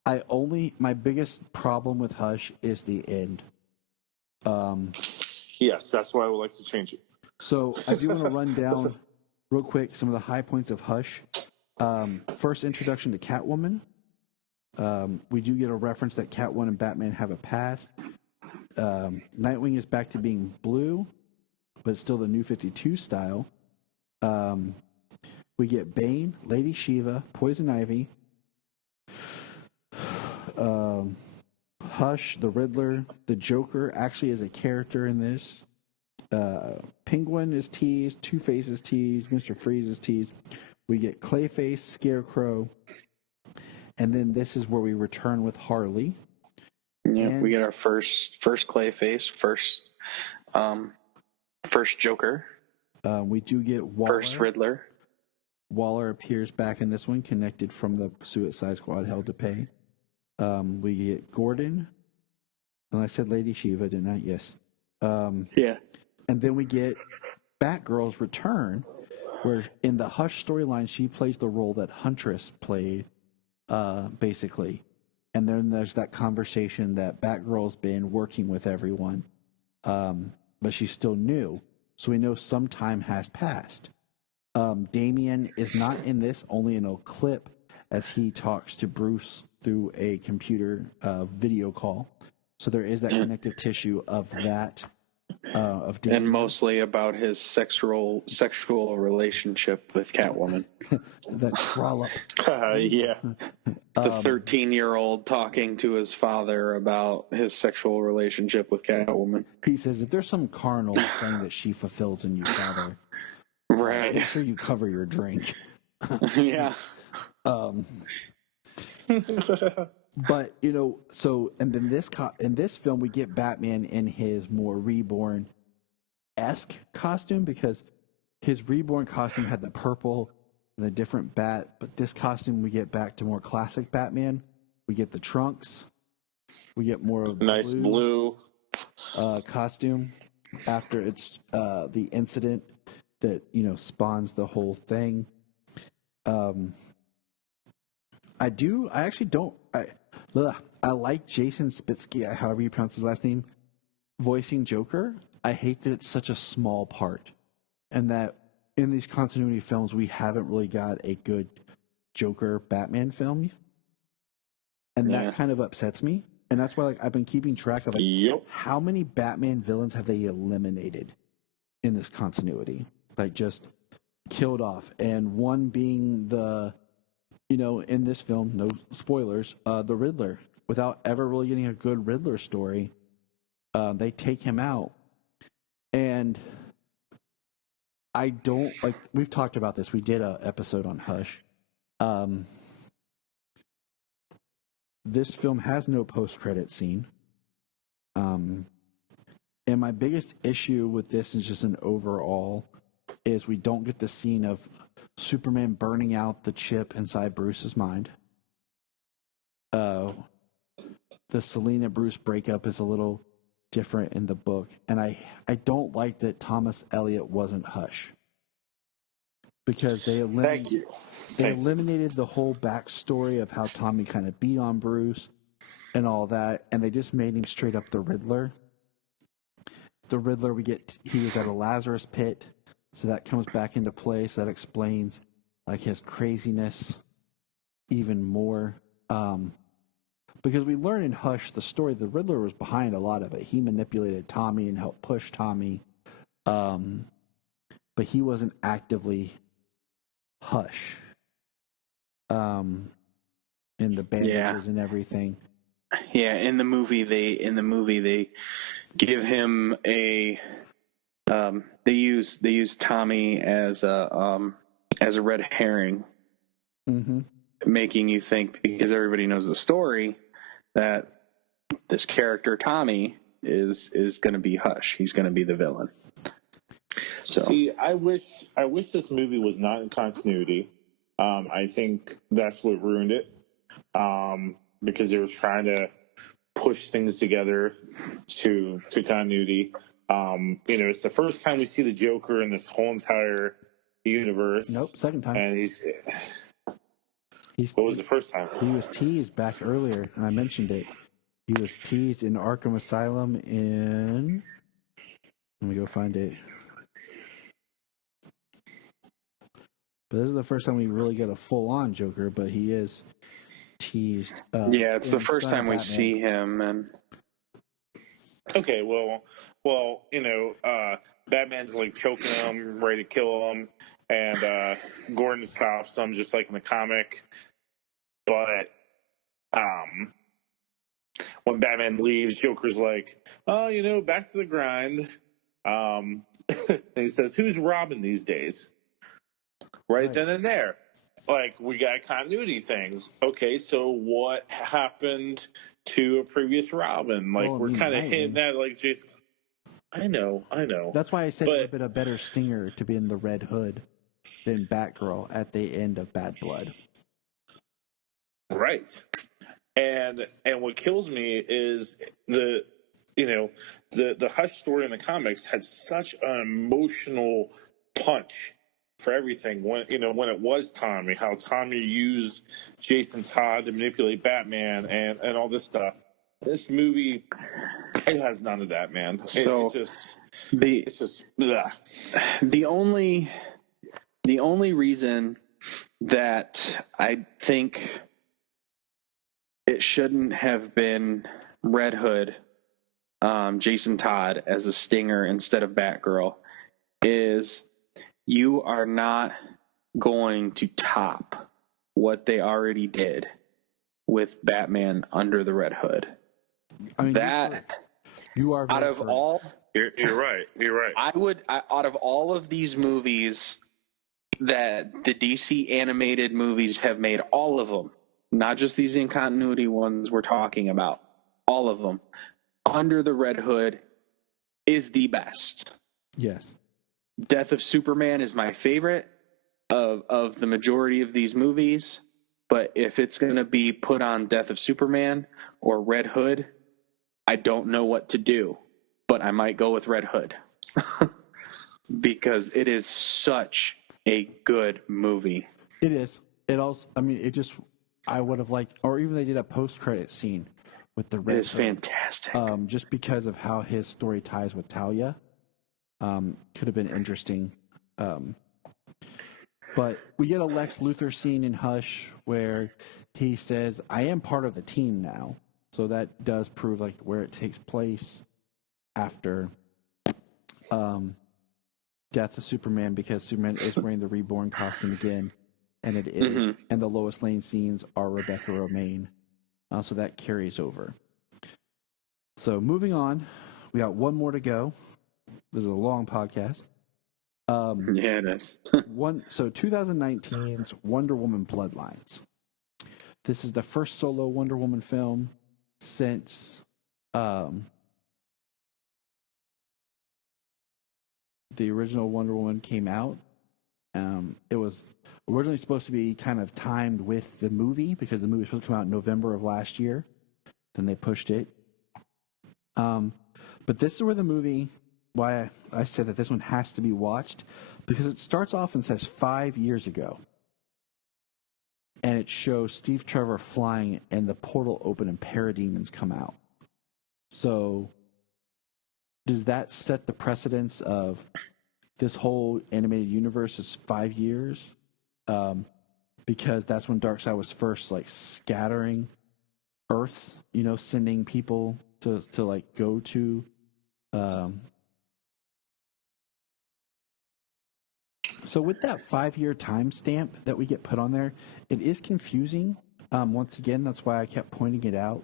my biggest problem with Hush is the end. Yes, that's why I would like to change it. So I do want to run down real quick some of the high points of Hush. First introduction to Catwoman. We do get a reference that Catwoman and Batman have a past. Nightwing is back to being blue, but it's still the New 52 style. We get Bane, Lady Shiva, Poison Ivy, Hush, the Riddler, the Joker actually is a character in this. Penguin is teased, Two-Face is teased, Mr. Freeze is teased. We get Clayface, Scarecrow, and then this is where we return with Harley. Yeah, we get our first Clayface, first Joker. We do get Waller. First Riddler. Waller appears back in this one, connected from the Suicide Squad Hell to Pay. We get Gordon. And I said Lady Shiva, didn't I? Yes. Yeah. And then we get Batgirl's return, where in the Hush storyline, she plays the role that Huntress played, basically. And then there's that conversation that Batgirl's been working with everyone, but she's still new. So we know some time has passed. Damian is not in this, only in a clip as he talks to Bruce through a computer video call. So there is that connective tissue of that of Damian. And mostly about his sexual relationship with Catwoman. That trollop. Yeah. The 13-year-old talking to his father about his sexual relationship with Catwoman. He says, if there's some carnal thing that she fulfills in you, father, Right. make sure you cover your drink. Yeah. But, you know, so, and then in this film, we get Batman in his more reborn-esque costume, because his reborn costume had the purple and the different bat, but this costume, we get back to more classic Batman. We get the trunks. We get more of nice blue costume after it's the incident that, you know, spawns the whole thing. I like Jason Spitsky, however you pronounce his last name, voicing Joker. I hate that it's such a small part, and that in these continuity films we haven't really got a good Joker Batman film, and that kind of upsets me. And that's why, like, I've been keeping track of how many Batman villains have they eliminated in this continuity, like just killed off, and one being the, you know, in this film, no spoilers, the Riddler. Without ever really getting a good Riddler story, they take him out. And I don't, like, we've talked about this. We did an episode on Hush. This film has no post-credit scene. And my biggest issue with this is just an overall is we don't get the scene of Superman burning out the chip inside Bruce's mind. The Selina Bruce breakup is a little different in the book, and I don't like that Thomas Elliot wasn't Hush, because they eliminated the whole backstory of how Tommy kind of beat on Bruce and all that, and they just made him straight up the Riddler. The Riddler, he was at a Lazarus pit, so that comes back into play. So that explains, like, his craziness even more. Because we learn in Hush, the story, the Riddler was behind a lot of it. He manipulated Tommy and helped push Tommy. But he wasn't actively Hush. In the bandages and everything. Yeah, in the movie they give him a they use Tommy as a red herring. Mm-hmm. Making you think, because everybody knows the story, that this character Tommy is going to be Hush. He's going to be the villain. So. See, I wish this movie was not in continuity. I think that's what ruined it, because they were trying to push things together to continuity. It's the first time we see the Joker in this whole entire universe. Nope, second time. And what was the first time? He was teased back earlier, and I mentioned it. He was teased in Arkham Asylum in... Let me go find it. But this is the first time we really get a full-on Joker, but he is teased. It's the first time we see him. And okay, well, Batman's like choking him, ready to kill him, and Gordon stops him, just like in the comic. But when Batman leaves, Joker's like, "Oh, back to the grind." And he says, "Who's robbing these days?" Right then and there, like, we got a continuity thing. Okay, so what happened to a previous Robin? Like, we're kind of hinting at, like, just. I know. That's why I said it would have been a better stinger to be in the Red Hood than Batgirl at the end of Bad Blood. Right. And what kills me is the Hush story in the comics had such an emotional punch for everything. When it was Tommy, how Tommy used Jason Todd to manipulate Batman and all this stuff. This movie, it has none of that, man. The only reason that I think it shouldn't have been Red Hood Jason Todd as a Stinger instead of Batgirl is you are not going to top what they already did with Batman Under the Red Hood. I mean, that you are out of correct. all, you're right. You're right. Out of all of these movies that the DC animated movies have made, all of them, not just these in continuity ones we're talking about, all of them, Under the Red Hood is the best. Yes. Death of Superman is my favorite of the majority of these movies, but if it's going to be put on Death of Superman or Red Hood, I don't know what to do, but I might go with Red Hood because it is such a good movie. It is. It also, I mean, I would have liked, or even they did a post-credit scene with the Red Hood. It is fantastic. Just because of how his story ties with Talia. Could have been interesting. But we get a Lex Luthor scene in Hush where he says, I am part of the team now. So that does prove like where it takes place after Death of Superman, because Superman is wearing the reborn costume again. And it is. Mm-hmm. And the Lois Lane scenes are Rebecca Romaine. So that carries over. So moving on, we got one more to go. This is a long podcast. Yeah, it is. 2019's Wonder Woman Bloodlines. This is the first solo Wonder Woman film since the original Wonder Woman came out. It was originally supposed to be kind of timed with the movie because the movie was supposed to come out in November of last year. Then they pushed it. But this is where the movie, why I said that this one has to be watched, because it starts off and says 5 years ago. And it shows Steve Trevor flying and the portal open and parademons come out. So does that set the precedence of this whole animated universe is 5 years? Because that's when Darkseid was first like scattering Earths, sending people to like go to. So with that 5-year timestamp that we get put on there, it is confusing. Once again, that's why I kept pointing it out.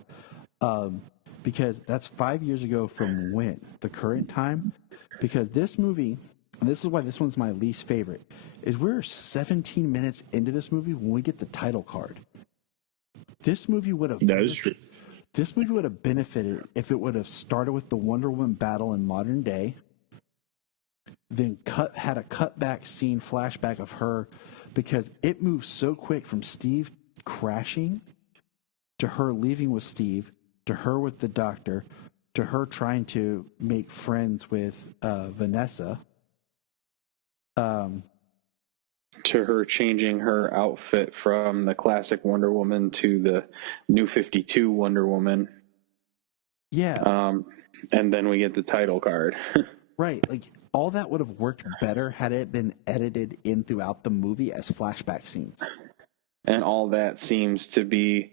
Because that's 5 years ago from when? The current time? Because this movie, and this is why this one's my least favorite, is we're 17 minutes into this movie when we get the title card. This movie would have... That is true. This movie would have benefited if it would have started with the Wonder Woman battle in modern day, then had a cutback scene, flashback of her, because it moves so quick from Steve crashing to her leaving with Steve, to her with the doctor, to her trying to make friends with Vanessa. To her changing her outfit from the classic Wonder Woman to the New 52 Wonder Woman. Yeah. And then we get the title card. Right. Like, all that would have worked better had it been edited in throughout the movie as flashback scenes. And all that seems to be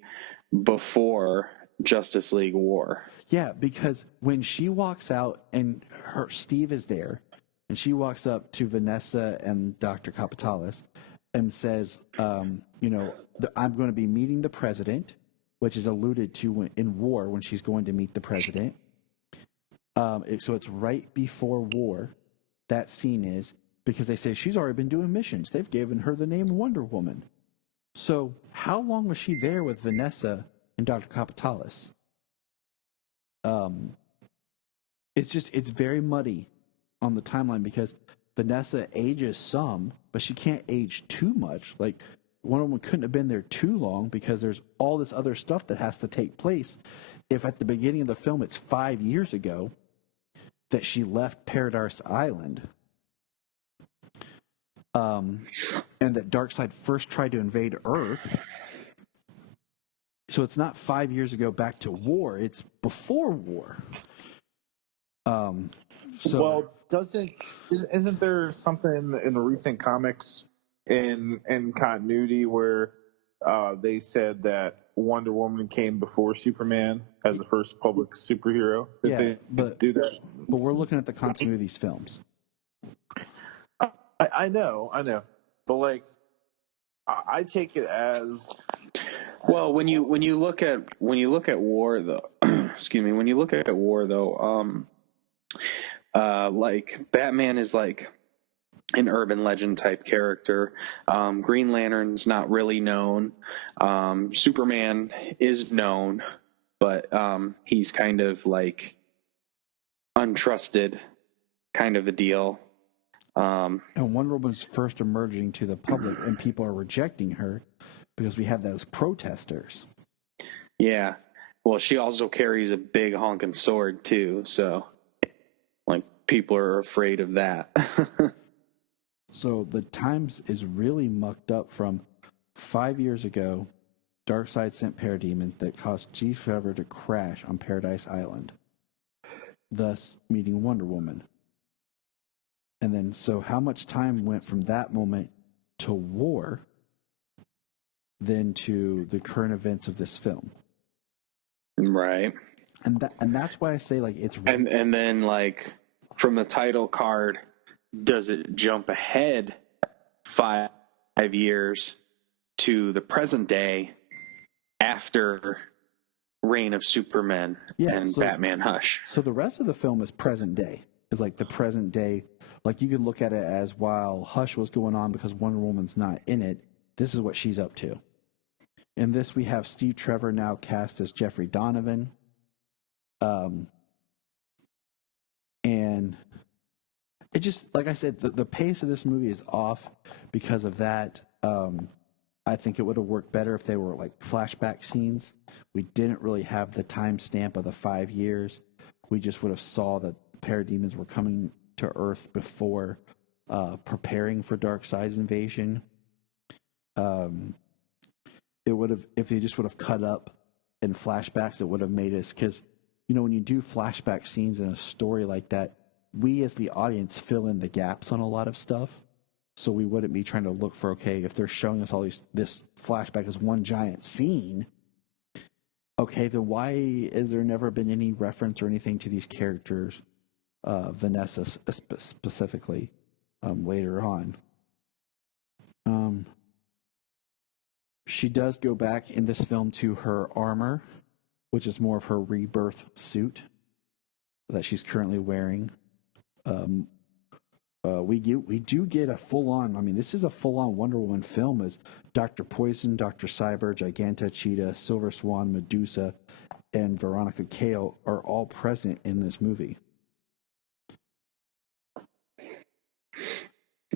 before Justice League War. Yeah, because when she walks out and Steve is there, and she walks up to Vanessa and Dr. Apokolips and says, I'm going to be meeting the president, which is alluded to in War when she's going to meet the president. So it's right before War, that scene is, because they say she's already been doing missions. They've given her the name Wonder Woman. So how long was she there with Vanessa and Dr. Apokolips? It's very muddy on the timeline because Vanessa ages some, but she can't age too much. Like, Wonder Woman couldn't have been there too long because there's all this other stuff that has to take place. If at the beginning of the film it's 5 years ago that she left Paradise Island, and that Darkseid first tried to invade Earth, so it's not 5 years ago back to War, it's before War. Well, isn't there something in the recent comics in continuity where they said that Wonder Woman came before Superman as the first public superhero. But we're looking at the continuity of these films. I know, but like, I take it as well when you look at war though. Excuse me. When you look at war though, like Batman is like an urban legend type character. Green Lantern's not really known. Superman is known, but he's kind of like untrusted, kind of a deal. And Wonder Woman's first emerging to the public, and people are rejecting her because we have those protesters. Yeah. Well, she also carries a big honking sword too, so like people are afraid of that. So the Times is really mucked up from 5 years ago. Darkseid sent parademons that caused Chief Trevor to crash on Paradise Island, thus meeting Wonder Woman. And then, so how much time went from that moment to war, then to the current events of this film? Right. And that's why I say, like, it's really and then like from the title card, does it jump ahead 5 years to the present day after Reign of Superman and Batman Hush? So the rest of the film is present day. It's like the present day. Like, you can look at it as, while Hush was going on because Wonder Woman's not in it, this is what she's up to. In this, we have Steve Trevor now cast as Jeffrey Donovan. And it just, like I said, the pace of this movie is off because of that. I think it would have worked better if they were like flashback scenes. We didn't really have the timestamp of the 5 years. We just would have saw that parademons were coming to Earth before preparing for Darkseid's invasion. It would have, if they just would have cut up in flashbacks, it would have made us, because, you know, when you do flashback scenes in a story like that, we as the audience fill in the gaps on a lot of stuff. So we wouldn't be trying to look for, okay, if they're showing us all this flashback as one giant scene, okay, then why is there never been any reference or anything to these characters, Vanessa specifically, later on? She does go back in this film to her armor, which is more of her rebirth suit that she's currently wearing. We do get a full-on, I mean, this is a full-on Wonder Woman film, as Dr. Poison, Dr. Cyber, Giganta, Cheetah, Silver Swan, Medusa, and Veronica Cale are all present in this movie.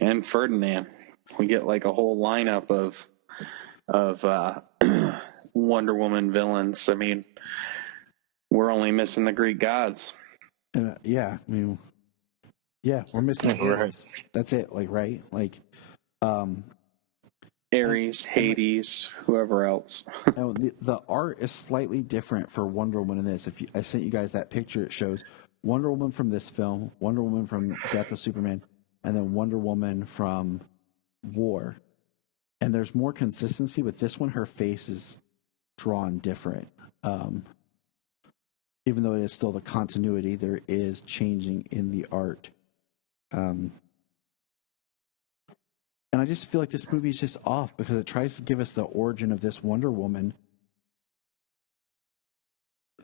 And Ferdinand. We get like a whole lineup of Wonder Woman villains. I mean, we're only missing the Greek gods. Yeah, I mean, yeah, we're missing Ares. That's it, like, right? Like, Ares, Hades, whoever else. Now, the art is slightly different for Wonder Woman in this. I sent you guys that picture, it shows Wonder Woman from this film, Wonder Woman from Death of Superman, and then Wonder Woman from War. And there's more consistency with this one. Her face is drawn different. Even though it is still the continuity, there is changing in the art. And I just feel like this movie is just off because it tries to give us the origin of this Wonder Woman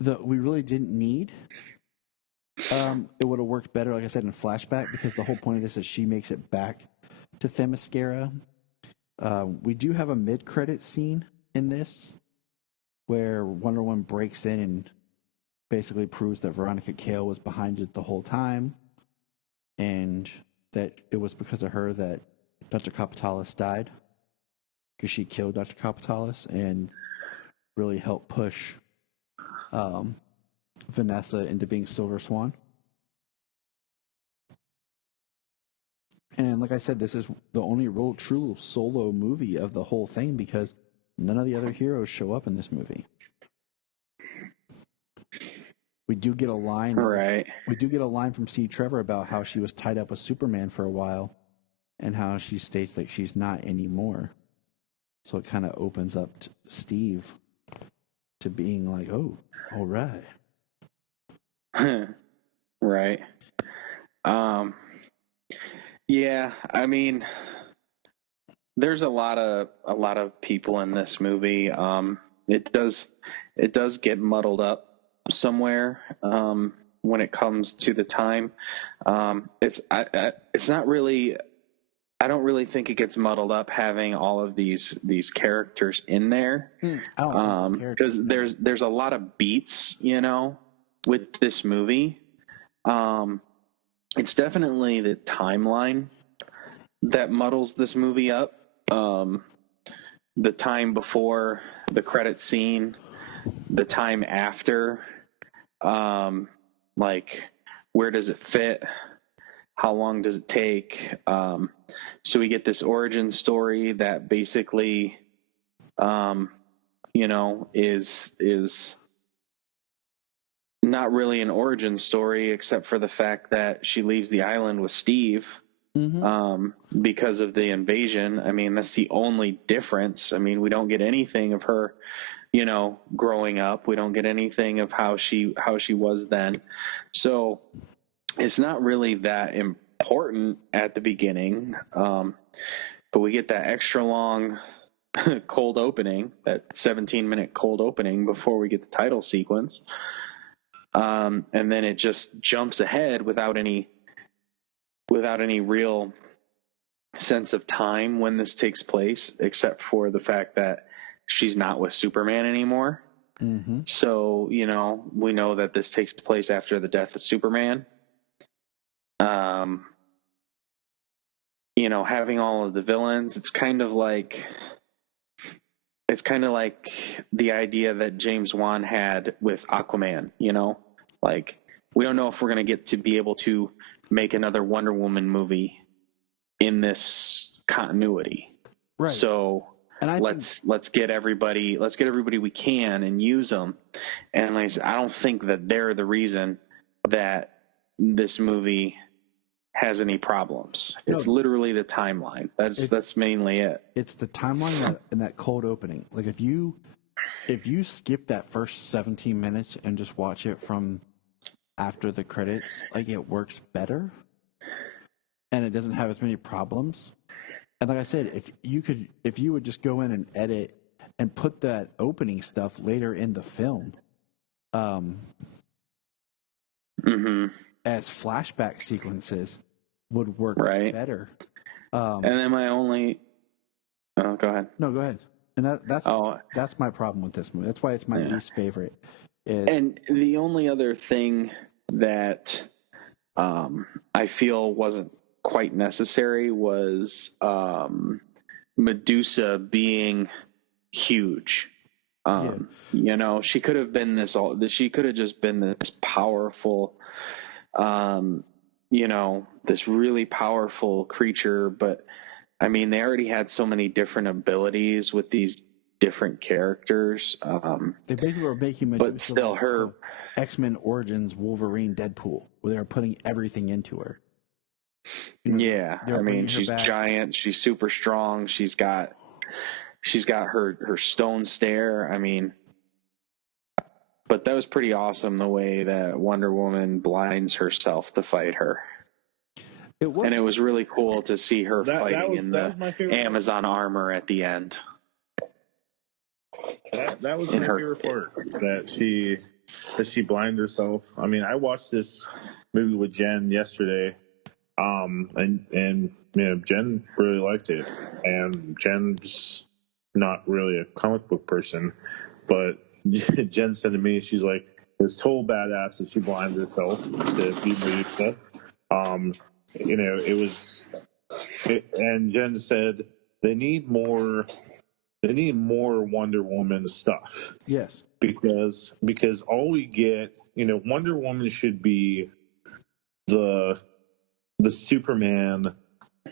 that we really didn't need. It would have worked better, like I said, in flashback, because the whole point of this is she makes it back to Themyscira. We do have a mid-credit scene in this where Wonder Woman breaks in and basically proves that Veronica Cale was behind it the whole time, and that it was because of her that Dr. Kapitalis died, because she killed Dr. Kapitalis and really helped push Vanessa into being Silver Swan. And like I said, this is the only real true solo movie of the whole thing, because none of the other heroes show up in this movie. We do get a line. Right. We do get a line from Steve Trevor about how she was tied up with Superman for a while, and how she states that she's not anymore. So it kind of opens up Steve to being like, oh, all right. Right. Yeah, I mean, there's a lot of people in this movie. It does get muddled up somewhere when it comes to the time. It's not really. I don't really think it gets muddled up having all of these characters in there, because there's a lot of beats, with this movie. It's definitely the timeline that muddles this movie up. The time before the credit scene, the time after, like where does it fit? How long does it take? So we get this origin story that basically, is not really an origin story, except for the fact that she leaves the island with Steve because of the invasion. I mean, that's the only difference. I mean, we don't get anything of her, growing up. We don't get anything of how she was then. So it's not really that important at the beginning. But we get that extra long cold opening, that 17-minute cold opening before we get the title sequence. And then it just jumps ahead without any real sense of time when this takes place, except for the fact that she's not with Superman anymore. Mm-hmm. So, we know that this takes place after the death of Superman. Having all of the villains, it's kind of like the idea that James Wan had with Aquaman, like we don't know if we're going to get to be able to make another Wonder Woman movie in this continuity. Right. So let's get everybody we can and use them. And I don't think that they're the reason that this movie has any problems. It's literally the timeline. That's mainly it. It's the timeline and that cold opening. Like if you skip that first 17 minutes and just watch it from after the credits, like it works better and it doesn't have as many problems. And like I said, if you would just go in and edit and put that opening stuff later in the film, as flashback sequences, would work better. And then go ahead. No, go ahead. And that's my problem with this movie. That's why it's my least favorite. And the only other thing that I feel wasn't quite necessary was Medusa being huge. She could have been she could have just been this powerful, this really powerful creature. But I mean, they already had so many different abilities with these different characters. They basically were making Medusa, but still like her X-Men Origins Wolverine Deadpool, where they were putting everything into her. I mean, she's giant. She's super strong. She's got her stone stare. I mean, but that was pretty awesome, the way that Wonder Woman blinds herself to fight her. It was really cool to see her fighting in the Amazon armor at the end. That was my favorite part, that she blinded herself. I mean, I watched this movie with Jen yesterday, and Jen really liked it, and Jen's not really a comic book person, but Jen said to me, she's like, it's total badass that she blinded herself to beat Medusa. And Jen said they need more Wonder Woman stuff. Yes. Because all we get, Wonder Woman should be the Superman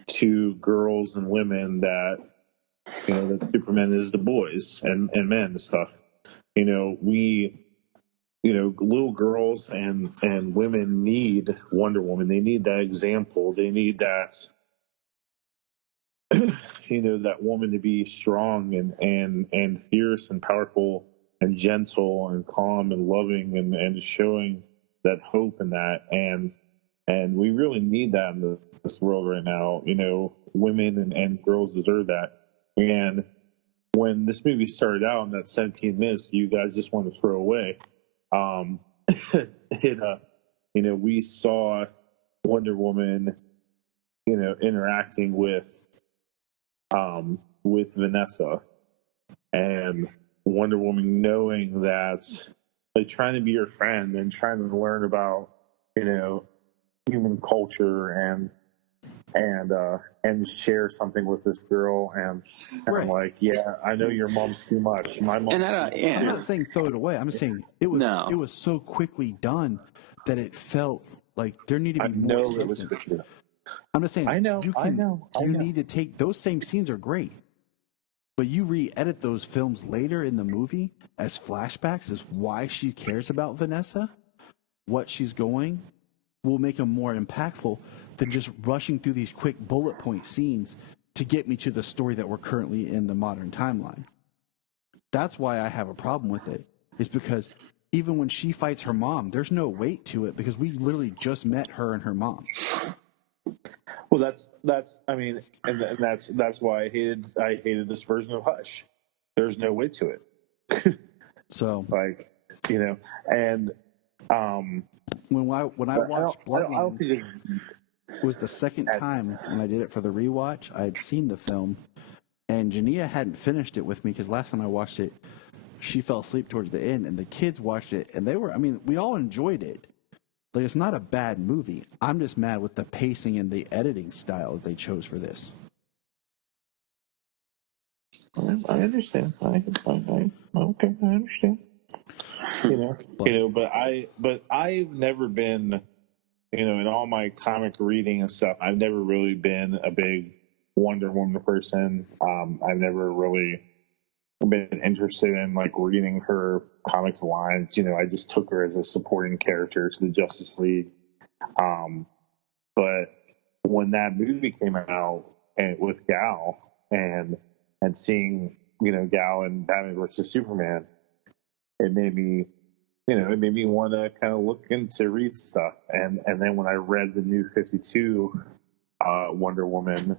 to girls and women that, that Superman is the boys and men and stuff. Little girls and women need Wonder Woman. They need that example. They need that, that woman to be strong and fierce and powerful and gentle and calm and loving and showing that hope in that. And we really need that in this world right now. You know, women and girls deserve that. And when this movie started out in that 17 minutes, you guys just want to throw away. We saw Wonder Woman, interacting with Vanessa, and Wonder Woman knowing that, like, trying to be your friend and trying to learn about, human culture and share something with this girl. And Right. I'm like, yeah, I know your mom's too much. My mom. I'm not saying throw it away. I'm saying it was so quickly done that it felt like there needed to be more substance. I'm just saying. You need to take those same scenes are great, but you re-edit those films later in the movie as flashbacks as why she cares about Vanessa, what she's going, will make them more impactful than just rushing through these quick bullet point scenes to get me to the story that we're currently in the modern timeline. That's why I have a problem with it. It's because even when she fights her mom, there's no weight to it because we literally just met her and her mom. Well, that's why I hated this version of Hush. There's no weight to it. So, and when I watched Bloodlines, it was the second time when I did it for the rewatch. I had seen the film, and Jania hadn't finished it with me because last time I watched it, she fell asleep towards the end, and the kids watched it, and we all enjoyed it. Like, it's not a bad movie. I'm just mad with the pacing and the editing style that they chose for this. I understand. I understand. But I've never been, in all my comic reading and stuff, I've never really been a big Wonder Woman person. I've never really been interested in, like, reading her comics lines. I just took her as a supporting character to the Justice League. But when that movie came out and with Gal and seeing, Gal and Batman versus Superman, it made me want to kind of look into read stuff. And then when I read the new 52 Wonder Woman,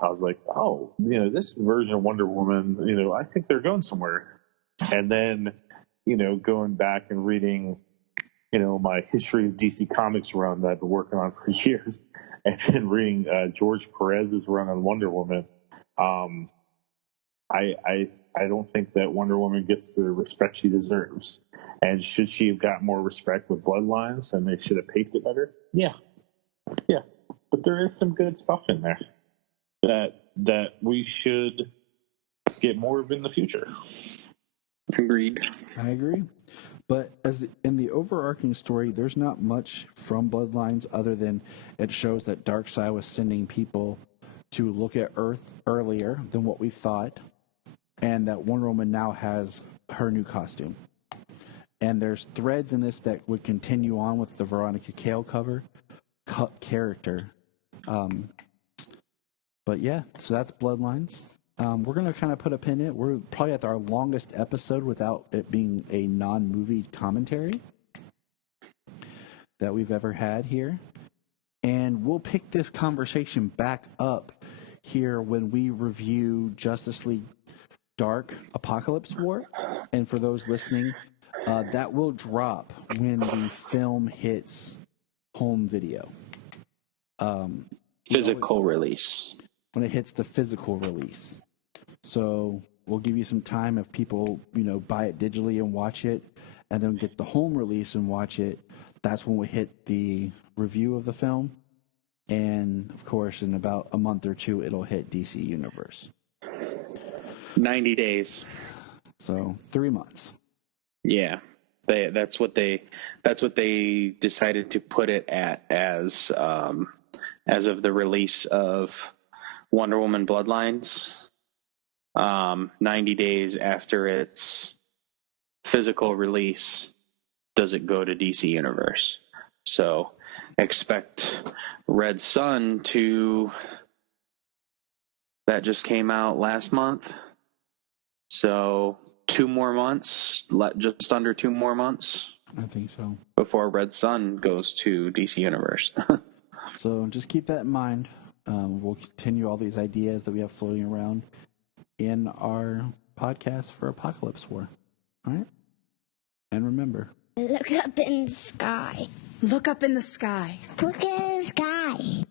I was like, oh, this version of Wonder Woman, I think they're going somewhere. And then, going back and reading, my history of DC Comics run that I've been working on for years, and then reading George Perez's run on Wonder Woman, I don't think that Wonder Woman gets the respect she deserves. And should she have got more respect with Bloodlines, and they should have paced it better? Yeah. But there is some good stuff in there that we should get more of in the future. Agreed. I agree. But in the overarching story, there's not much from Bloodlines other than it shows that Darkseid was sending people to look at Earth earlier than what we thought, and that Wonder Woman now has her new costume. And there's threads in this that would continue on with the Veronica Cale character. But yeah, so that's Bloodlines. We're going to kind of put a pin in it. We're probably at our longest episode without it being a non-movie commentary that we've ever had here. And we'll pick this conversation back up here when we review Justice League Dark Apokolips War. And for those listening, that will drop when the film hits home video. Physical release. When it hits the physical release. So we'll give you some time if people, buy it digitally and watch it, and then get the home release and watch it. That's when we hit the review of the film. And, of course, in about a month or two, it'll hit DC Universe. 90 days. So 3 months. Yeah. That's what they decided to put it at as of the release of Wonder Woman Bloodlines. 90 days after its physical release does it go to DC Universe. So expect Red Sun that just came out last month. So 2 more months, just under 2 more months. I think so. Before Red Sun goes to DC Universe. So just keep that in mind. We'll continue all these ideas that we have floating around in our podcast for Apokolips War. All right? And remember, look up in the sky. Look up in the sky. Look in the sky.